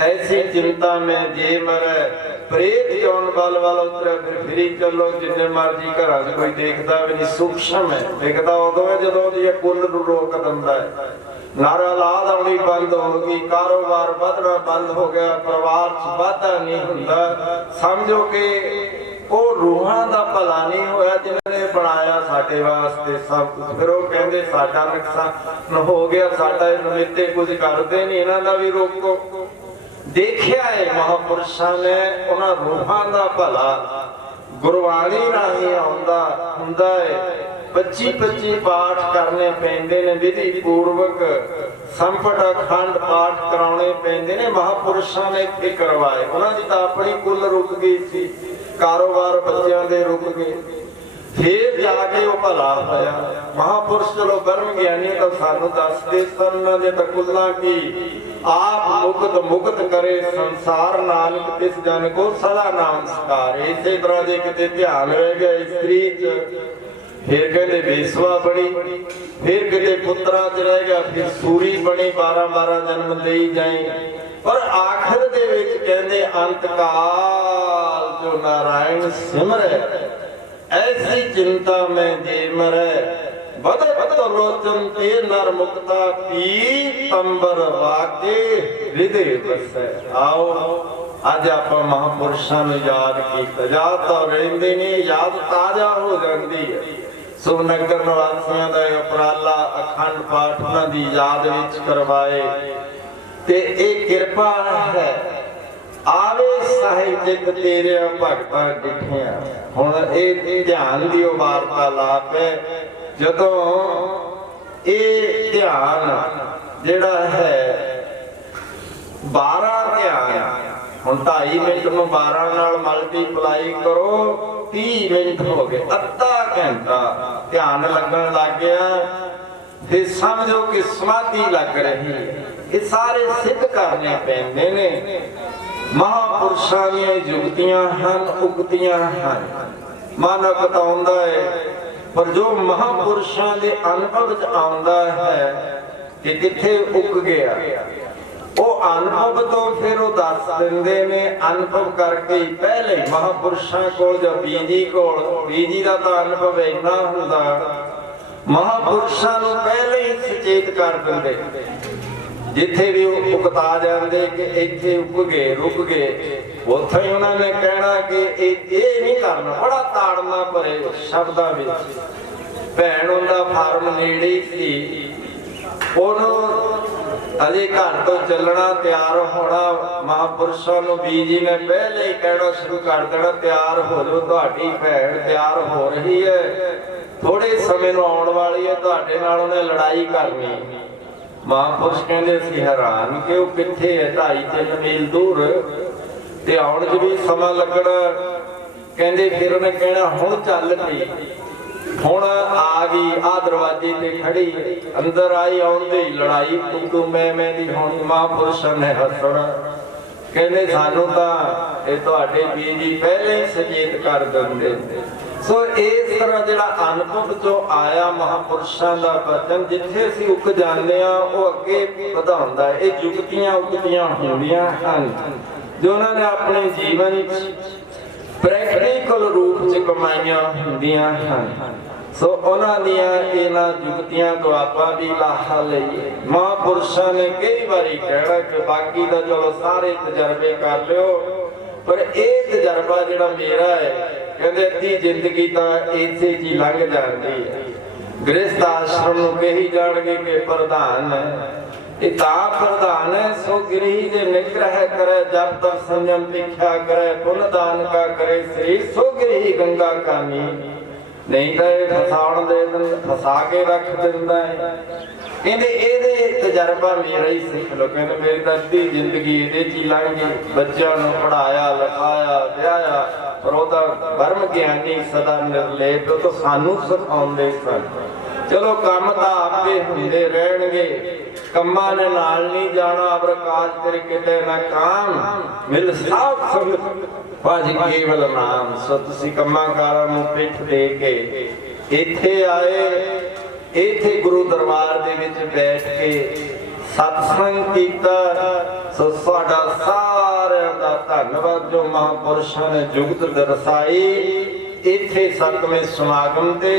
ਐਸੀ ਚਿੰਤਾ ਮੈਂ ਜੇ ਮਰੈ ਪ੍ਰੇਤ ਜੋਨ ਬਲ ਵੱਲ ਉਤਰੈ। ਫਿਰ ਫਿਰੀ ਚੱਲੋ, ਜਿੰਨੇ ਮਰਜੀ ਘਰਾਂ 'ਚ ਕੋਈ ਦੇਖਦਾ ਵੀ ਨਹੀਂ, ਸੂਖਸ਼ਮ ਹੈ। ਦਿਖਦਾ ਉਦੋਂ ਹੈ ਜਦੋਂ ਉਹਦੀ ਕੁੱਲ ਨੂੰ ਰੋਕ ਦਿੰਦਾ ਹੈ। ਨਾਰਾ ਲਾਦ ਆਉਣੀ ਬੰਦ ਹੋ ਗਈ, ਕਾਰੋਬਾਰ ਵਧਣਾ ਬੰਦ ਹੋ ਗਿਆ, ਪਰਿਵਾਰ 'ਚ ਵਾਧਾ ਨਹੀਂ ਹੁੰਦਾ। ਸਮਝੋ ਕਿ ਉਹ ਰੂਹਾਂ ਦਾ ਭਲਾ ਨਹੀਂ ਹੋਇਆ ਜਿਨ੍ਹਾਂ ਨੇ ਬਣਾਇਆ ਸਾਡੇ ਵਾਸਤੇ ਸਭ ਕੁਝ। ਫਿਰ ਉਹ ਕਹਿੰਦੇ ਸਾਡਾ ਨੁਕਸਾਨ ਹੋ ਗਿਆ, ਸਾਡਾ ਨਿੱਤੇ ਕੁਝ ਕਰਦੇ ਨਹੀਂ, ਇਹਨਾਂ ਦਾ ਵੀ ਰੋਕੋ। ਦੇਖਿਆ ਹੈ ਮਹਾਂਪੁਰਸ਼ਾਂ ਨੇ, ਉਹਨਾਂ ਰੂਹਾਂ ਦਾ ਭਲਾ ਗੁਰਬਾਣੀ ਰਾਹੀਂ ਆਉਂਦਾ ਹੁੰਦਾ ਹੈ। 25 ਪਾਠ ਕਰਨੇ ਪੈਂਦੇ ਨੇ, ਵਿਧੀ ਪੂਰਵਕ ਸੰਪਟ ਅਖੰਡ ਪਾਠ ਕਰਾਉਣੇ ਪੈਂਦੇ ਨੇ। ਮਹਾਂਪੁਰਸ਼ਾਂ ਨੇ ਇੱਥੇ ਕਰਵਾਏ। ਉਹਨਾਂ ਦੀ ਤਾਂ ਆਪਣੀ ਕੁੱਲ ਰੁਕ ਗਈ ਸੀ, ਕਾਰੋਬਾਰ ਬੱਚਿਆਂ ਦੇ ਰੁਕ ਗਏ, ਫਿਰ ਜਾ ਕੇ ਉਹ ਭਲਾ ਹੋਇਆ। ਮਹਾਂਪੁਰਸ਼ ਚਲੋ ਬ੍ਰਹਮ ਗਿਆਨੀ ਤਾਂ ਸਾਨੂੰ ਦੱਸਦੇ ਸਨ ਜੇ ਤਾਂ ਕੁੱਲਾਂ ਕੀ ਆਪ ਮੁਕਤ ਕਰੇ ਸੰਸਾਰ, ਨਾਨਕ ਤਿਸ ਜਨ ਕੋ ਸਦਾ ਨਾਮ ਸਿਖਾਰੇ। ਇਸੇ ਤਰ੍ਹਾਂ ਦੇ ਕਿਤੇ ਧਿਆਨ ਰਹਿ ਗਿਆ ਇਸਤਰੀ ਚ, ਫਿਰ ਕਹਿੰਦੇ ਬੇਸਵਾ ਬਣੀ, ਫਿਰ ਕਿਤੇ ਪੁੱਤਰਾਂ ਚ ਰਹਿ ਗਿਆ, ਫਿਰ ਸੂਰੀ ਬਣੀ, 12 ਜਨਮ ਲਈ ਜਾਈ। ਪਰ ਆਖਰ ਦੇ ਵਿੱਚ ਕਹਿੰਦੇ ਅੰਤ ਕਾਲ ਜੋ ਨਾਰਾਇਣ ਸਿਮਰੈ, ਐਸੀ ਚਿੰਤਾ ਮੈਂ ਜੇ ਮਰੈ। ਬਦਤ ਲੋਚਨ ਤੇ ਨਰ ਮੁਕਤਾ ਪੀ ਤੰਬਰ ਵਾਕੇ ਹਿਰਦੇ ਵਸੈ। ਆਓ ਅੱਜ ਆਪਾਂ ਮਹਾਂਪੁਰਸ਼ਾਂ ਨੂੰ ਯਾਦ ਕੀਤਾ। ਯਾਦ ਤਾਂ ਰਹਿੰਦੇ ਨੇ, ਯਾਦ ਤਾਜ਼ਾ ਹੋ ਜਾਂਦੀ ਹੈ। ਸੋ ਨਗਰ ਨਿਵਾਸੀਆਂ ਦਾ ਉਪਰਾਲਾ ਅਖੰਡ ਪਾਠ ਉਹਨਾਂ ਦੀ ਯਾਦ ਵਿੱਚ ਕਰਵਾਏ ਤੇ ਇਹ ਕਿਰਪਾ ਹੈ। ਆਵੇ ਸਾਹਿਬ ਜਿਤ ਤੇਰੇ ਭਗਤਾਂ ਡਿਠਿਆ। ਹੁਣ ਇਹ ਧਿਆਨ ਦੀ ਉਹ ਵਾਰਤਾਲਾਪ ਹੈ। ਜਦੋਂ ਇਹ ਧਿਆਨ ਜਿਹੜਾ ਹੈ 12 ਧਿਆਨ, ਹੁਣ 2.5 ਮਿੰਟ ਨੂੰ 12 ਨਾਲ ਮਲਟੀਪਲਾਈ ਕਰੋ, 30 ਮਿੰਟ ਹੋ ਗਏ, ਅੱਧਾ ਘੰਟਾ ਧਿਆਨ ਲੱਗਣ ਲੱਗ ਗਿਆ। ਫਿਰ ਸਮਝੋ ਕਿ ਸਮਾਧੀ ਲੱਗ ਰਹੀ ਹੈ। ਇਹ ਸਾਰੇ ਸਿੱਧ ਕਰਨੇ ਪੈਂਦੇ ਨੇ। ਮਹਾਂਪੁਰਸ਼ਾਂ ਦੀਆਂ ਯੁਕਤੀਆਂ ਹਨ, ਉਕਤੀਆਂ ਹਨ, ਮਨ ਕਤਾਉਂਦਾ ਹੈ। ਪਰ ਜੋ ਮਹਾਂਪੁਰਸ਼ਾਂ ਦੇ ਅਨੁਭਵ ਚ ਆਉਂਦਾ ਹੈ ਕਿ ਕਿੱਥੇ ਉਕ ਗਿਆ, ਉਹ ਅਨੁਭਵ ਤੋਂ ਫਿਰ ਉਹ ਦੱਸ ਦਿੰਦੇ ਨੇ। ਅਨੁਭਵ ਕਰਕੇ ਪਹਿਲੇ ਮਹਾਂਪੁਰਸ਼ਾਂ ਕੋਲ ਜਾਂ ਬੀਜੀ ਕੋਲ, ਬੀਜੀ ਦਾ ਤਾਂ ਅਨੁਭਵ ਇੰਨਾ ਹੁੰਦਾ, ਮਹਾਂਪੁਰਸ਼ਾਂ ਨੂੰ ਪਹਿਲੇ ਹੀ ਸੁਚੇਤ ਕਰ ਦਿੰਦੇ। ਜਿੱਥੇ ਵੀ ਉਹ ਉਕਤਾ ਜਾਂਦੇ ਕਿ ਇੱਥੇ ਉੱਗ ਗਏ ਰੁਕ ਗਏ, ਉੱਥੇ ਹੀ ਉਹਨਾਂ ਨੇ ਕਹਿਣਾ ਕਿ ਇਹ ਨਹੀਂ ਕਰਨਾ। ਬੜਾ ਤਾੜਨਾ ਭਰੇ ਸ਼ਬਦਾਂ ਵਿੱਚ। ਭੈਣ ਉਹਦਾ ਫਾਰਮ ਨੇੜੇ ਹੀ ਸੀ, ਉਹਨੂੰ ਅਜੇ ਘਰ ਤੋਂ ਚੱਲਣਾ, ਤਿਆਰ ਹੋਣਾ। ਮਹਾਂਪੁਰਸ਼ਾਂ ਨੂੰ ਬੀਜੀ ਨੇ ਪਹਿਲੇ ਹੀ ਕਹਿਣਾ ਸ਼ੁਰੂ ਕਰ ਦੇਣਾ, ਤਿਆਰ ਹੋ ਜਾਓ, ਤੁਹਾਡੀ ਭੈਣ ਤਿਆਰ ਹੋ ਰਹੀ ਹੈ, ਥੋੜੇ ਸਮੇਂ ਨੂੰ ਆਉਣ ਵਾਲੀ ਹੈ, ਤੁਹਾਡੇ ਨਾਲ ਉਹਨੇ ਲੜਾਈ ਕਰਨੀ। ਮਹਾਂਪੁਰਸ਼ ਕਹਿੰਦੇ ਅਸੀਂ ਹੈਰਾਨ ਕਿ ਉਹ ਕਿੱਥੇ ਹੈ, 2.5-3 ਮੀਲ ਦੂਰ, ਤੇ ਆਉਣ 'ਚ ਵੀ ਸਮਾਂ ਲੱਗਣਾ। ਕਹਿੰਦੇ ਫਿਰ ਉਹਨੇ ਕਹਿਣਾ ਹੁਣ ਚੱਲ ਪਈ, ਹੁਣ ਆ ਗਈ, ਆ ਦਰਵਾਜ਼ੇ ਤੇ ਖੜੀ, ਅੰਦਰ ਆਈ, ਆਉਂਦੇ ਹੀ ਲੜਾਈ ਤੂੰ ਮੈਂ ਦੀ। ਹੁਣ ਮਹਾਂਪੁਰਸ਼ਾਂ ਨੇ ਹੱਸਣਾ, ਕਹਿੰਦੇ ਸਾਨੂੰ ਤਾਂ ਇਹ ਤੁਹਾਡੇ ਬੀਜੀ ਪਹਿਲੇ ਹੀ ਸੁਚੇਤ ਕਰ ਦਿੰਦੇ। ਸੋ ਇਸ ਤਰ੍ਹਾਂ ਜਿਹੜਾ ਅਨੁਭਵ ਚੋਂ ਆਇਆ ਮਹਾਂਪੁਰਸ਼ਾਂ ਦਾ ਬਚਨ, ਜਿੱਥੇ ਅਸੀਂ ਉੱਕ ਜਾਂਦੇ ਆ ਉਹ ਅੱਗੇ ਵਧਾਉਂਦਾ। ਇਹ ਜੁਗਤੀਆਂ ਉਗਤੀਆਂ ਹੁੰਦੀਆਂ ਹਨ ਜੋ ਉਹਨਾਂ ਨੇ ਆਪਣੇ ਜੀਵਨ ਵਿੱਚ ਪ੍ਰੈਕਟੀਕਲ ਰੂਪ 'ਚ ਕਮਾਈਆਂ ਹੁੰਦੀਆਂ ਹਨ। ਸੋ ਉਹਨਾਂ ਦੀਆਂ ਇਹਨਾਂ ਜੁਗਤੀਆਂ ਤੋਂ ਆਪਾਂ ਵੀ ਲਾਹਾ ਲਈਏ। ਮਹਾਂਪੁਰਸ਼ਾਂ ਨੇ ਕਈ ਵਾਰੀ ਕਹਿਣਾ ਕਿ ਬਾਕੀ ਦਾ ਚਲੋ ਸਾਰੇ ਤਜਰਬੇ ਕਰ ਲਿਓ, ਪਰ ਇਹ ਤਜਰਬਾ ਜਿਹੜਾ ਮੇਰਾ ਹੈ, ਕਹਿੰਦੇ ਅੱਧੀ ਜ਼ਿੰਦਗੀ ਤਾਂ ਇਸੇ 'ਚ ਹੀ ਲੰਘ ਜਾਂਦੀ ਹੈ। ਗ੍ਰਸਥ ਆਸ਼ਰਮ ਨੂੰ ਕਹੀ ਜਾਣਗੇ ਕਿ ਪ੍ਰਧਾਨ ਹੈ, ਇਹ ਤਾਂ ਪ੍ਰਧਾਨ ਹੈ ਸੋ ਗ੍ਰਹੀ ਦੇ ਨਿਗ੍ਰਹ ਕਰੇ, ਜਬ ਤਕ ਸੰਜਮ ਤਿਖਿਆ ਕਰੇ, ਪੁੰਨ ਦਾਨ ਕਾ ਕਰੇ ਸਰੀਰ, ਸੋ ਗ੍ਰਹੀ ਗੰਗਾ ਕਾਨੀ। ਨਹੀਂ ਤਾਂ ਇਹ ਫਸਾਉਣ ਦੇ ਫਸਾ ਕੇ ਰੱਖ ਦਿੰਦਾ ਹੈ। ਕਹਿੰਦੇ ਇਹਦੇ ਤਜਰਬਾ ਮੇਰਾ ਹੀ ਸਿੱਖ ਲੋ। ਕਹਿੰਦੇ ਮੇਰੀ ਤਾਂ ਅੱਧੀ ਜ਼ਿੰਦਗੀ ਇਹਦੇ 'ਚ ਹੀ ਲੰਘ ਗਈ, ਬੱਚਿਆਂ ਨੂੰ ਪੜਾਇਆ ਲਿਖਾਇਆ ਵਿਆਹਿਆ, ਪਰ ਉਹ ਤਾਂ ਬਰਮ ਗਿਆਨੀ ਸਦਾ ਨਿਰਲੇਪ, ਉਹ ਤਾਂ ਸਾਨੂੰ ਸਿਖਾਉਂਦੇ ਸਨ। ਚਲੋ ਕੰਮ ਤਾਂ ਆਪੇ ਹੁੰਦੇ ਰਹਿਣਗੇ, ਕੰਮਾਂ ਨੇ ਨਾਲ ਨਹੀਂ ਜਾਣਾ। ਪ੍ਰਕਾਸ਼ ਤੇਰੇ ਕਿਤੇ ਨਾ ਕਾਮ ਮਿਲ ਸਾਧ ਸੰਗਤ ਭਾਜੀ ਕੇਵਲ ਨਾਮ। ਸੋ ਤੁਸੀਂ ਕੰਮਾਂ ਕਾਰਾਂ ਨੂੰ ਪਿੱਠ ਦੇ ਕੇ ਇੱਥੇ ਆਏ, ਇੱਥੇ ਗੁਰੂ ਦਰਬਾਰ ਦੇ ਵਿੱਚ ਬੈਠ ਕੇ ਸਤਸੰਗ ਕੀਤਾ। ਸੋ ਤੁਹਾਡਾ ਸਾਰਿਆਂ ਦਾ ਧੰਨਵਾਦ ਜੋ ਮਹਾਂਪੁਰਸ਼ਾਂ ਨੇ ਜੁਗਤ ਦਰਸਾਈ ਇੱਥੇ ਸਤਵੇਂ ਸਮਾਗਮ ਤੇ,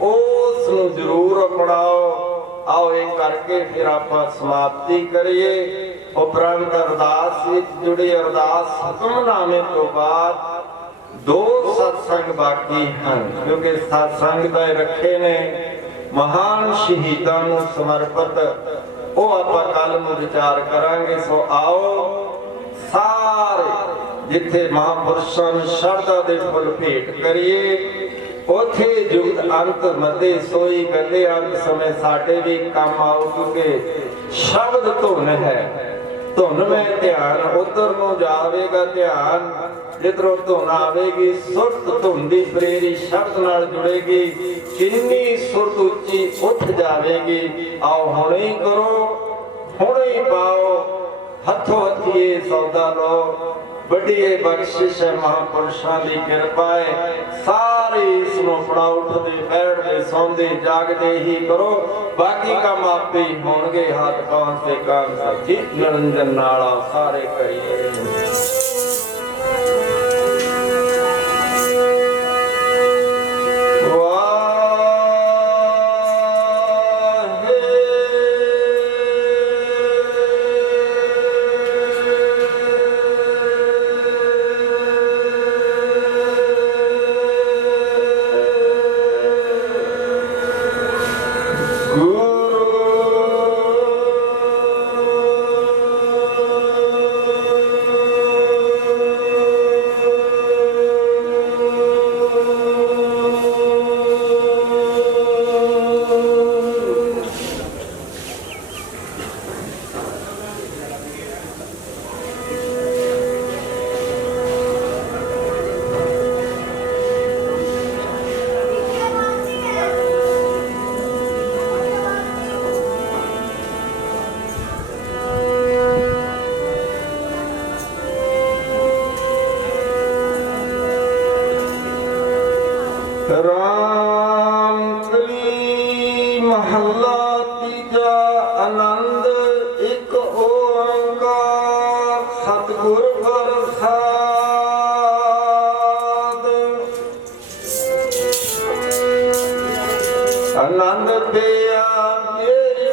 ਉਸ ਨੂੰ ਜ਼ਰੂਰ ਅਪਣਾਓ। ਆਓ ਇਹ ਕਰਕੇ ਫਿਰ ਆਪਾਂ ਸਮਾਪਤੀ ਕਰੀਏ। ਉਪਰੰਤ ਅਰਦਾਸ ਵਿੱਚ ਜੁੜੀ ਅਰਦਾਸ ਹੁਕਮਨਾਮੇ ਤੋਂ ਬਾਅਦ 2 ਸਤਸੰਗ ਬਾਕੀ ਹਨ, ਕਿਉਂਕਿ ਸਤਸੰਗ ਦਾ ਰੱਖੇ ਨੇ ਮਹਾਨ ਸ਼ਹੀਦਾਂ ਨੂੰ ਸਮਰਪਿਤ, ਉਹ ਆਪਾਂ ਕੱਲ ਨੂੰ ਵਿਚਾਰ ਕਰਾਂਗੇ। ਸੋ ਆਓ ਸਾਰੇ ਜਿੱਥੇ ਮਹਾਂਪੁਰਸ਼ਾਂ ਨੂੰ ਸ਼ਰਧਾ ਦੇ ਫੁੱਲ ਭੇਟ ਕਰੀਏ, ਉੱਥੇ ਜੁਗਤ ਅੰਤ ਮੱਧੇ ਸੋਈ ਗੱਲੇ ਅੰਤ ਸਮੇਂ ਸਾਡੇ ਵੀ ਕੰਮ ਆਉ, ਕਿਉਂਕਿ ਸ਼ਬਦ ਧੁਨ ਹੈ। ਧੁਨ ਵਿੱਚ ਧਿਆਨ ਉਧਰ ਨੂੰ ਜਾਵੇਗਾ, ਧਿਆਨ ਜਿੱਧਰੋਂ ਧੁਨ ਆਵੇਗੀ ਸੁਰਤ ਧੁਨ ਦੀ ਪ੍ਰੇਰੀ ਸ਼ਬਦ ਨਾਲ ਜੁੜੇਗੀ, ਕਿੰਨੀ ਸੁਰਤ ਉੱਚੀ ਉੱਠ ਜਾਵੇਗੀ। ਆਓ ਹੁਣੇ ਹੀ ਕਰੋ, ਹੁਣੇ ਹੀ ਪਾਓ, ਹੱਥੋਂ ਹੱਥੀਏ ਸੌਦਾ ਲਓ। ਵੱਡੀ ਇਹ ਬਖਸ਼ਿਸ਼ ਹੈ, ਮਹਾਂਪੁਰਸ਼ਾਂ ਦੀ ਕਿਰਪਾ ਹੈ। ਸਾਰੇ ਇਸ ਨੂੰ ਆਪਣਾ ਉੱਠਦੇ ਬੈਠਦੇ ਸੌਂਦੇ ਜਾਗਦੇ ਹੀ ਕਰੋ, ਬਾਕੀ ਕੰਮ ਆਪੇ ਹੀ ਹੋਣਗੇ। ਹੱਥ ਕੌਣ ਸੇ ਕੰਮ ਸੱਚੀ ਨਿਰੰਜਨ ਨਾਲਾ ਸਾਰੇ ਕਰੀਏ। ਰਾਮ ਕਲੀ ਮਹੱਲਾ ਤੀਜਾ। ਆਨੰਦ ਇੱਕ ਓੰਕਾਰ ਸਤਿਗੁਰ ਪ੍ਰਸਾਦ। ਆਨੰਦ ਪਿਆ ਮੇਰੀ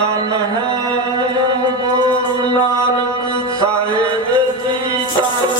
ਧਨ ਹੈ ਗੁਰੂ ਨਾਨਕ ਸਾਹਿਬ ਜੀ ਧਨ।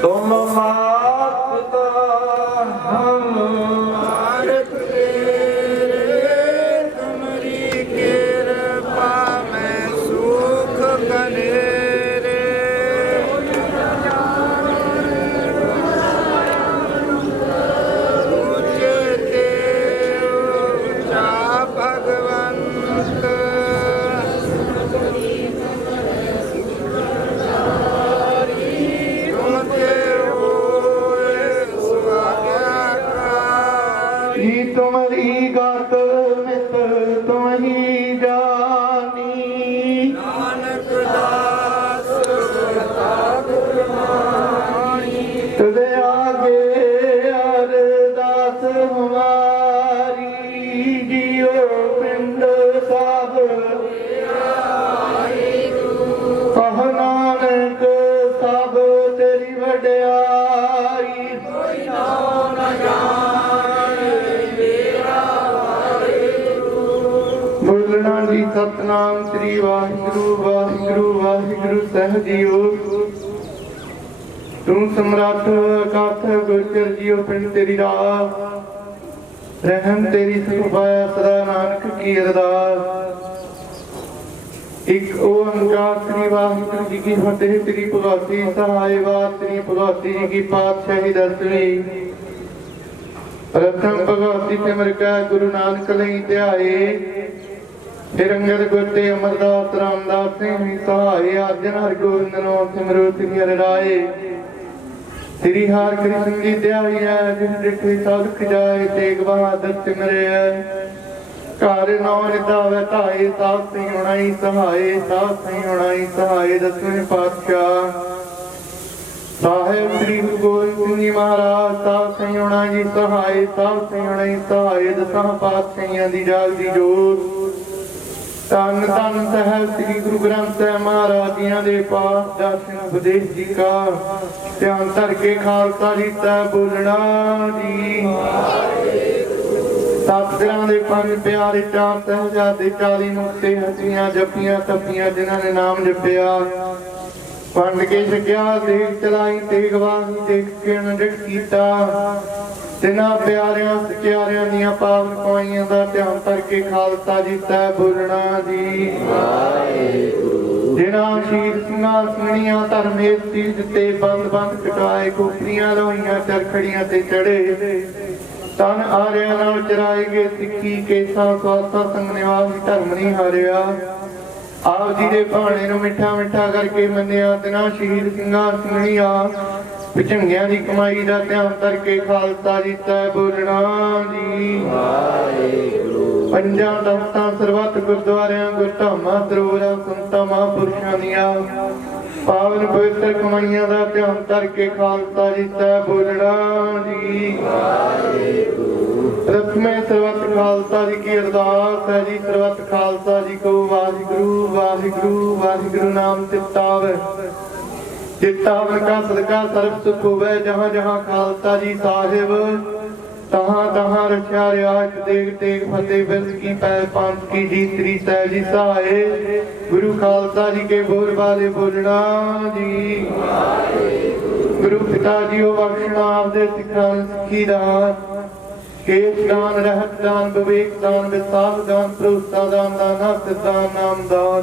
तुम मात पिता हमारे तुम्हारी कृपा में सुख करे रे। ऊंचे ऊंचा भगवंत तुम्हारी गात मित तुम ही जानी। नानक दास तुझे आगे अरदास हमारी जियो पिंड साब कह नानक सब तेरी वड्याई। बोलना जी सतनाम श्री वाहिगुरु वाहिगुरु वाहिगुरु सहजियो। तू सम्राट अकाथ गोचर जियो पिंड तेरी राह रहम तेरी सुखपाया सदा नानक की अरदास। एक ओंकार श्री वाहिगुरु जी की फतेह। तेरी भगवती सहाय बात तेरी भगवती जी की पातशाही दसवीं। प्रथम भगवती सिमर का गुरु नानक लई ध्याए। फिर अंगद गोते अमरदास रामदास सिंह सहाय। अर्जन हर गोविंद नो सिमरो तिनि हर राय। श्री हर कृष्ण जी ध्याई है जिस डिठे साधुख जाए। तेग बहादुर सिमरे कार नौ निधावे धाए। साथ सही उणाई सहाय साथ सही उणाई सहाय। दसवें पातशाह साहेब श्री गुरु गोबिंद सिंह जी महाराज साथ सही उणाई जी सहाय साथ सही उणाई सहाय। दसां पातशाहियां दी जागदी जोत धन धन साहब श्री गुरु ग्रंथ साहिब महाराज जी दे पास दर्शन उपदेश जी का ध्यान धर के खालसा जी तै बोलना जी। सत सिरां दे पंज प्यारे चार साहिबजादे 40 मुक्ते हसीयां जपियां तपियां जिन्हां ने नाम जपिया। पंड के छकिया देख चलाई तेग वाही देख किरण डिठ कीता। तिन्हां प्यारियां सचियारियां दियां पावन पाइयां दा ध्यान करके खालसा जी तै बोलना जी। जिन्हां शीर ਸਿੰਘਾਸਣੀਆਂ ਧਰਮੇ ਸੀਸ ते बंद बंद कटाए। कुफरियां लोहियां चरखड़ियां ते चढ़े। तन आरिया नाल चराए गए सिक्खी केसा स्वासा संग निवासी धर्म नहीं हारिया। आप जी दे भाणे नूं मिठा मिठा करके मन्निया। तिन्हां शहीद ਸਿੰਘਾਸਣੀਆਂ पिछंगियां दी कमाई दा ध्यान करके खालसा जी तै बोलना जी। पंजां तख्तां सरबत गुरुद्वारियां गुरधामां दरबारां संतां महापुरुषां दियां पावन पवित्र कमाइयां दा ध्यान करके खालसा जी तै बोलना जी। रस्में सरबत खालसा जी की अरदास है जी। सरबत खालसा जी को वाहिगुरु वाहिगुरु वाहिगुरु नाम चित्तावे। चित्तावन का सदका सर्व सुख होवे। जहाँ जहाँ खालसा जी साहिब तहाँ तहाँ रक्षा रियाज देख तेग फतेह बिरस की पैर पांच की जी। श्री साहिब जी सहाय गुरु खालसा जी के बोल वाले बोलना जी। गुरु पिता जी ओ बख्शना आपदे सिखां सिखी दान। केस दान रहत दान विवेक दान विसाख दान भरोसा दान दाना दान नाम दान।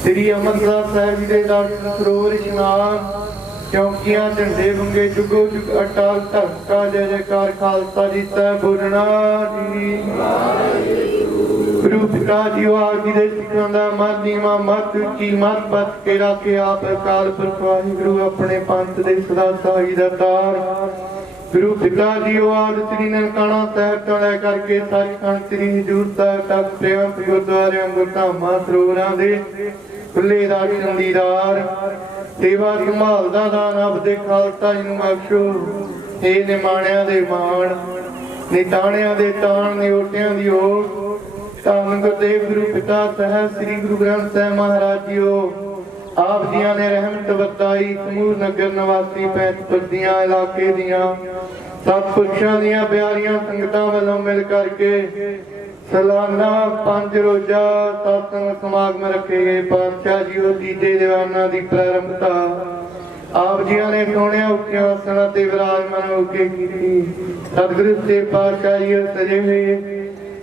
श्री अमरदास साहिब जी के दर्शन सरोवर इशनान। चौकियां झंडे बंगे जुगो जुग अटल धर्म का जय जयकार खालसा जी तै बोलना जी। गुरु पिता जी आप जी दे सिखां दा मत नीवा मत उची मत बच के रखे। आप अकाल पुरख वाहिगुरु अपने पंथ दे सदा साई दा तार। ਗੁਰੂ ਪਿਤਾ ਜੀਓ ਆਦਿ ਸ੍ਰੀ ਨਨਕਾਣਾ ਸਾਹਿਬ ਤੋਂ ਲੈ ਕਰਕੇ ਸੱਚਖੰਡ ਸ੍ਰੀ ਹਜ਼ੂਰ ਸਾਹਿਬ ਤੱਕ ਪ੍ਰੇਮ ਗੁਰਦੁਆਰਿਆਂ ਗੁਰਧਾਮਾਂ ਸਰੋਵਰਾਂ ਦੇ ਖੁੱਲੇ ਦਰਸ਼ਨ ਦੀਦਾਰ ਸੇਵਾ ਸੰਭਾਲ ਦਾ ਦਾਨ ਆਪਦੇ ਖਾਲਸਾ ਜੀ ਨੂੰ ਬਖਸ਼ੋ। ਇਹ ਨਿਮਾਣਿਆਂ ਦੇ ਮਾਣ ਨਿਤਾਣਿਆਂ ਦੇ ਤਾਣ ਨਿਓਟਿਆਂ ਦੀ ਓਟ ਧੰਨ ਗੁਰਦੇਵ ਗੁਰੂ ਪਿਤਾ ਸਾਹਿਬ ਸ੍ਰੀ ਗੁਰੂ ਗ੍ਰੰਥ ਸਾਹਿਬ ਮਹਾਰਾਜ ਜੀਓ ਆਪ ਜੀਆਂ ਨੇ ਰਹਿਮਤ ਵਰਤਾਈ। ਸਮੂਹ ਨਗਰ ਨਿਵਾਸੀ ਪੈਂਤਪੁਰ ਦੀਆਂ ਇਲਾਕੇ ਦੀਆਂ ਸਤਿਪੁਰਸ਼ਾਂ ਦੀਆਂ ਪਿਆਰੀਆਂ ਸੰਗਤਾਂ ਵੱਲੋਂ ਮਿਲ ਕਰਕੇ ਸਾਲਾਨਾ 5 ਰੋਜ਼ਾ ਸਤਸੰਗ ਸਮਾਗਮ ਰੱਖੇ ਗਏ। ਪਾਤਸ਼ਾਹ ਜੀਓ ਤੀਜੇ ਦੀਵਾਨਾਂ ਦੀ ਪ੍ਰਾਰੰਭਤਾ ਆਪ ਜੀਆਂ ਨੇ ਸੋਹਣਿਆਂ ਉੱਚਿਆਂ ਆਸਣਾਂ ਤੇ ਵਿਰਾਜਮਾਨ ਹੋ ਕੇ ਕੀਤੀ। ਸਤਿਗੁਰੂ ਸੱਚੇ ਪਾਤਸ਼ਾਹ ਜੀ ਸਜੇ ਹੋਏ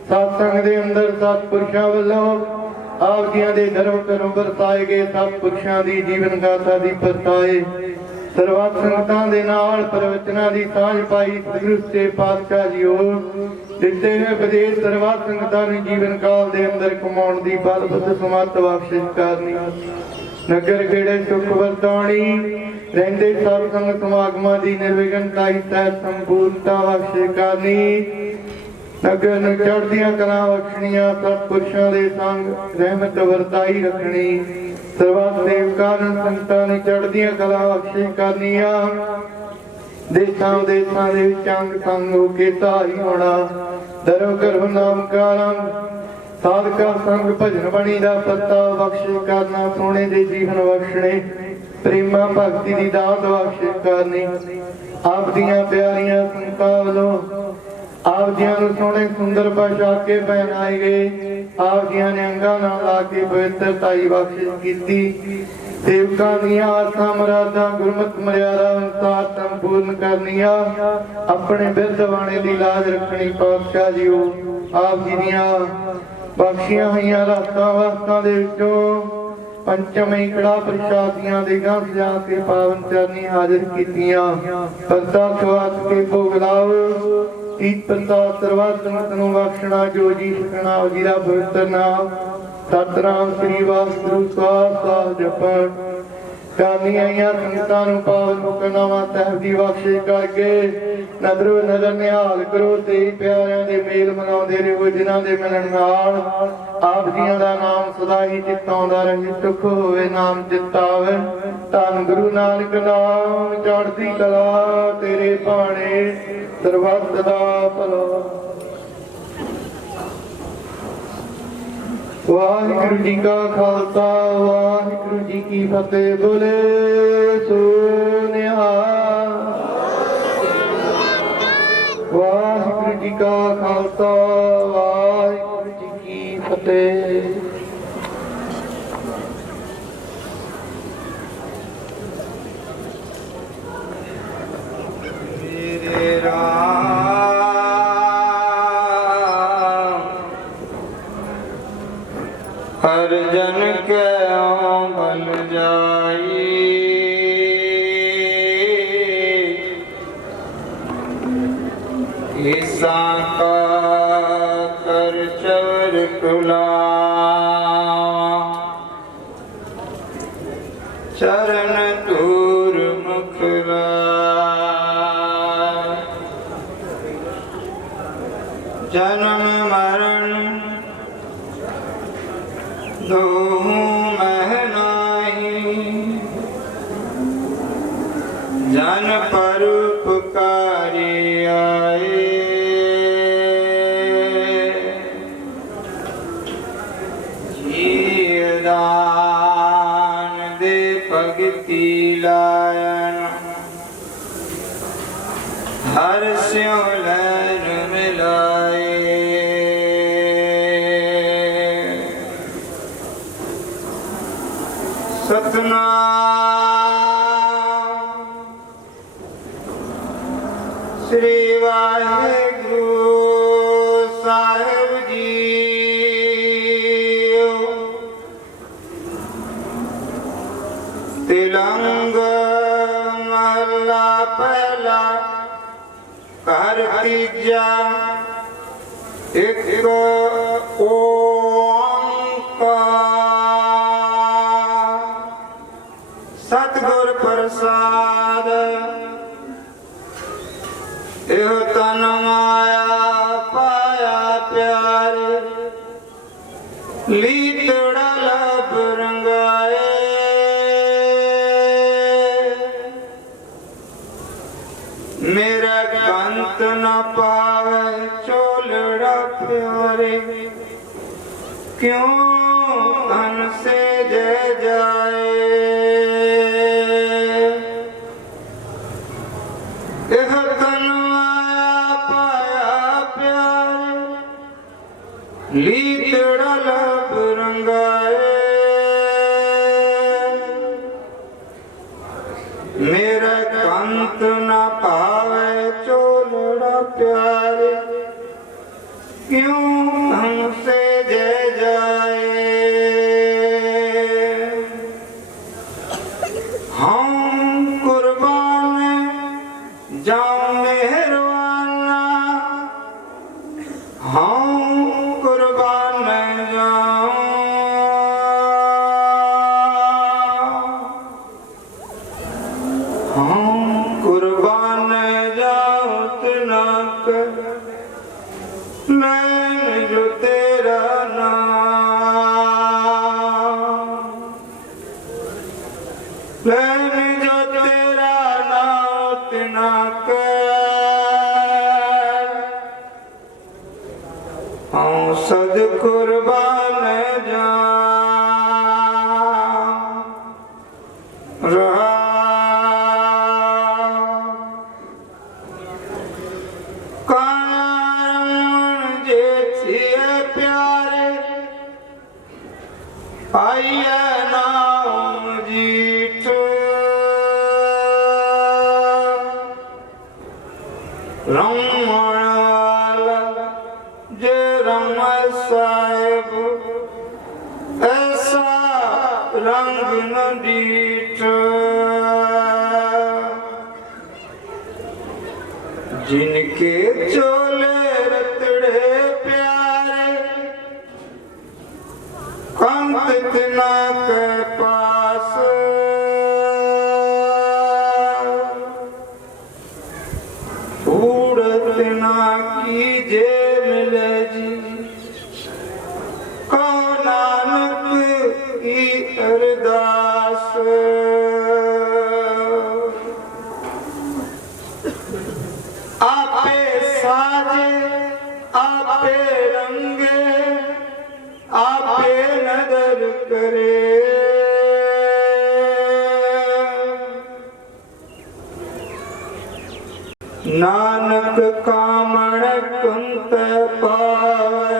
ਸਤਸੰਗ ਦੇ ਅੰਦਰ ਸਤਿਪੁਰਸ਼ਾਂ ਵੱਲੋਂ ਆਪ ਜੀਆਂ ਦੇ ਧਰਮ ਕਰਮ ਵਰਤਾਏ ਗਏ। ਸਤਿਪੁਰਸ਼ਾਂ ਦੀ ਜੀਵਨ ਗਾਥਾ ਦੀ ਪਰਤਾਏ ਸਰਬੱਤ ਸੰਗਤਾਂ ਦੇ ਨਾਲ ਪ੍ਰਵਚਨਾਂ ਦੀ ਸਾਂਝ ਪਾਈ। ਸਤਿਗੁਰੂ ਸੱਚੇ ਪਾਤਸ਼ਾਹ ਜੀਓ ਦਿੱਤੇ ਹੋਏ ਉਪਦੇਸ਼ ਸਰਬੱਤ ਸੰਗਤਾਂ ਨੂੰ ਜੀਵਨ ਕਾਲ ਦੇ ਅੰਦਰ ਕਮਾਉਣ ਦੀ ਬਲ ਬੁੱਧ ਸਮੱਤ ਬਖਸ਼ਿਸ਼ ਕਰਨੀ। ਨਗਰ ਖੇੜੇ ਸੁਖ ਵਰਤਾਉਣੀ ਰਹਿੰਦੇ ਸਤਸੰਗ ਸਮਾਗਮਾਂ ਦੀ ਨਿਰਵਿਘਨਤਾ ਸਹਿਤ ਸੰਪੂਰਨਤਾ ਬਖਸ਼ਿਸ਼ ਕਰਨੀ। ਨਗਰ ਨੂੰ ਚੜ੍ਹਦੀਆਂ ਕਲਾਂ ਬਖਸ਼ਣੀਆਂ। ਸਤਿਪੁਰਸ਼ਾਂ ਦੇ ਸੰਗ ਰਹਿਮਤ ਵਰਤਾਈ ਰੱਖਣੀ। ਸਰਬੱਤ ਸੇਵਕਾਂ ਨੂੰ ਸੰਗਤਾਂ ਨੂੰ ਚੜ੍ਹਦੀਆਂ ਕਲਾਂ ਬਖਸ਼ਿਸ਼ ਕਰਨੀਆਂ। ਦੇਸ਼ਾਂ ਵਿਦੇਸ਼ਾਂ ਦੇ ਵਿੱਚ ਅੰਗ ਸੰਗ ਹੋ ਕੇ ਧਾਰੀ ਹੋਣਾ। ਦਰੋ ਕਰੋ ਨਾਮ ਕਾਰੰ ਸਾਧਕਾ ਸੰਗ ਭਜਨ ਬਣੀ ਦਾ ਪੱਤਾ ਬਖਸ਼ਿਸ਼ ਕਰਨਾ। ਸੋਹਣੇ ਦੇ ਜੀਵਨ ਬਖਸ਼ਣੇ ਪ੍ਰੇਮਾ ਭਗਤੀ ਦੀ ਦਾਤ ਬਖਸ਼ਿਸ਼ ਕਰਨੀ। ਆਪ ਦੀਆਂ ਪਿਆਰੀਆਂ ਸੰਗਤਾਂ ਵੱਲੋਂ ਆਪ ਜੀਆਂ ਨੂੰ ਸੋਹਣੇ ਸੁੰਦਰ ਪੋਸ਼ਾਕੇ ਪਹਿਨਾਏ ਗਏ। ਆਪ ਜੀਆਂ ਨੇ ਅੰਗਾਂ ਨਾਲ ਲਾ ਕੇ ਪਵਿੱਤਰਤਾਈ ਬਖਸ਼ਿਸ਼ ਕੀਤੀ। ਸੇਵਕਾਂ ਦੀਆਂ ਆਸਾਂ ਮੁਰਾਦਾਂ ਗੁਰਮਤਿ ਮਰਿਆਦਾ ਅਨੁਸਾਰ ਸੰਪੂਰਨ ਕਰਨੀਆਂ। ਆਪਣੇ ਬਿਰਧ ਬਾਣੇ ਦੀ ਲਾਜ ਰੱਖਣੀ। ਪਾਤਸ਼ਾਹ ਜੀਓ ਆਪ ਜੀ ਦੀਆਂ ਬਖਸ਼ੀਆਂ ਹੋਈਆਂ ਰਾਤਾਂ ਵਾਸਤਾਂ ਦੇ ਵਿੱਚੋਂ ਪੰਚਮੀ ਕੜਾ ਪ੍ਰਸ਼ਾਦੀਆਂ ਦੇ ਗਾਂ ਸਜਾ ਕੇ ਪਾਵਨ ਚਰਨੀ ਹਾਜ਼ਰ ਕੀਤੀਆਂ। ਪ੍ਰਤਾਪ ਖਵਾਸ ਕੇ ਭੋਗ ਲਾਓ। ਤੀਤ ਪ੍ਰਤਾਪ ਸਰਬੱਤ ਸੰਗਤ ਨੂੰ ਬਖਸ਼ਣਾ ਜੋ ਜੀ ਸਿਖਣਾ ਜੀ ਦਾ ਪਵਿੱਤਰ ਨਾਮ ਸਤਿਨਾਮ ਸ੍ਰੀ ਵਾਹਿਗੁਰੂ ਸਾਹਿਬ ਜਪਣ ਕਰਨੀ ਆਈਆਂ ਸੰਗਤਾਂ ਨੂੰ ਪਾਵਨ ਹੁਕਮਨਾਮਾ ਸਾਹਿਬ ਦੀ ਬਖਸ਼ਿਸ਼ ਕਰਕੇ ਨਦਰੋ ਨਜ਼ਰ ਨਿਹਾਲ ਕਰੋ। ਤੇ ਪਿਆਰਿਆਂ ਦੇ ਮੇਲ ਮਨਾਉਂਦੇ ਰਹੋ ਜਿਨ੍ਹਾਂ ਦੇ ਮਿਲਣ ਨਾਲ ਆਪ ਜੀਆਂ ਦਾ ਨਾਮ ਸਦਾ ਹੀ ਚਿਤਾਉਂਦਾ ਰਹੇ। ਸੁਖ ਹੋਵੇ ਨਾਮ ਚਿਤਾਵੇ। ਧੰਨ ਗੁਰੂ ਨਾਨਕ ਨਾਮ ਚੜ੍ਹਦੀ ਕਲਾ ਤੇਰੇ ਭਾਣੇ ਸਰਬੱਤ ਦਾ ਭਲਾ। ਵਾਹਿਗੁਰੂ ਜੀ ਕਾ ਖਾਲਸਾ ਵਾਹਿਗੁਰੂ ਜੀ ਕੀ ਫਤਿਹ। ਬੋਲੇ ਸੋ ਨਿਹਾਲ। ਵਾਹਿਗੁਰੂ ਜੀ ਕਾ ਖਾਲਸਾ ਵਾਹਿਗੁਰੂ ਜੀ ਕੀ ਫਤਿਹ। ਮੇਰੇ ਰਾਮ हर जन के बल जाई। ईसा का कर चवर तुला चरण दूर मुखला। जन्म मरण दो महनाई जन पर उपकारी आए। जीदान दे भगति लायन हर स्यों लैन मिलाए। सतनाम श्री वाहिगुरु साहिब जी। तिलंग महला पहला घर तीजा एक ओंकार सतगुर प्रसाद प्यारे लीतड़ा लब रंगाए मेरा कंत न पावे चोलड़ा प्यारे क्यों तन से जय जाए एह तन आया पाया प्यारे लीतड़ा लब रंगाए मेरा कंत न पावे चोलड़ा प्यारे क्यों हमसे जय जाए हम कुर्बान जाऊं मेहरबाना हम कुर्बान जाऊं हम कुर्बान जाऊं तिनक नैन जो तेरा नाम नैन जो तेरा नाम तिनक हम सद कुर्बान जाऊं रहा आइए नाम जीत रमण जे रम साहेब ऐसा रंग न डीठ जिनके चोले रतड़े प्यारे कंत तना के पास उड़त ना की जे मिले जी को नानक की अरदास आपे साजे आपे रंगे आपे नदर करे नानक कामण कुंत पावे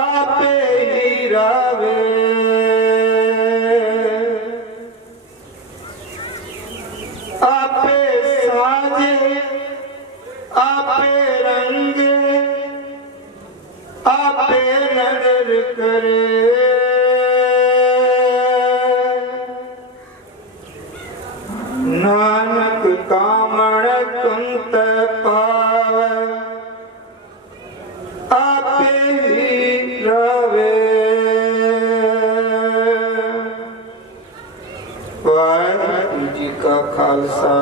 आपे ही रावे आपे साजे आपे रंगे आपे नजर करे नानक कामण कुंत पावे आपे ही रवे वाहिगुरू जी का खालसा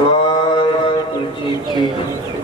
वाहिगुरू जी की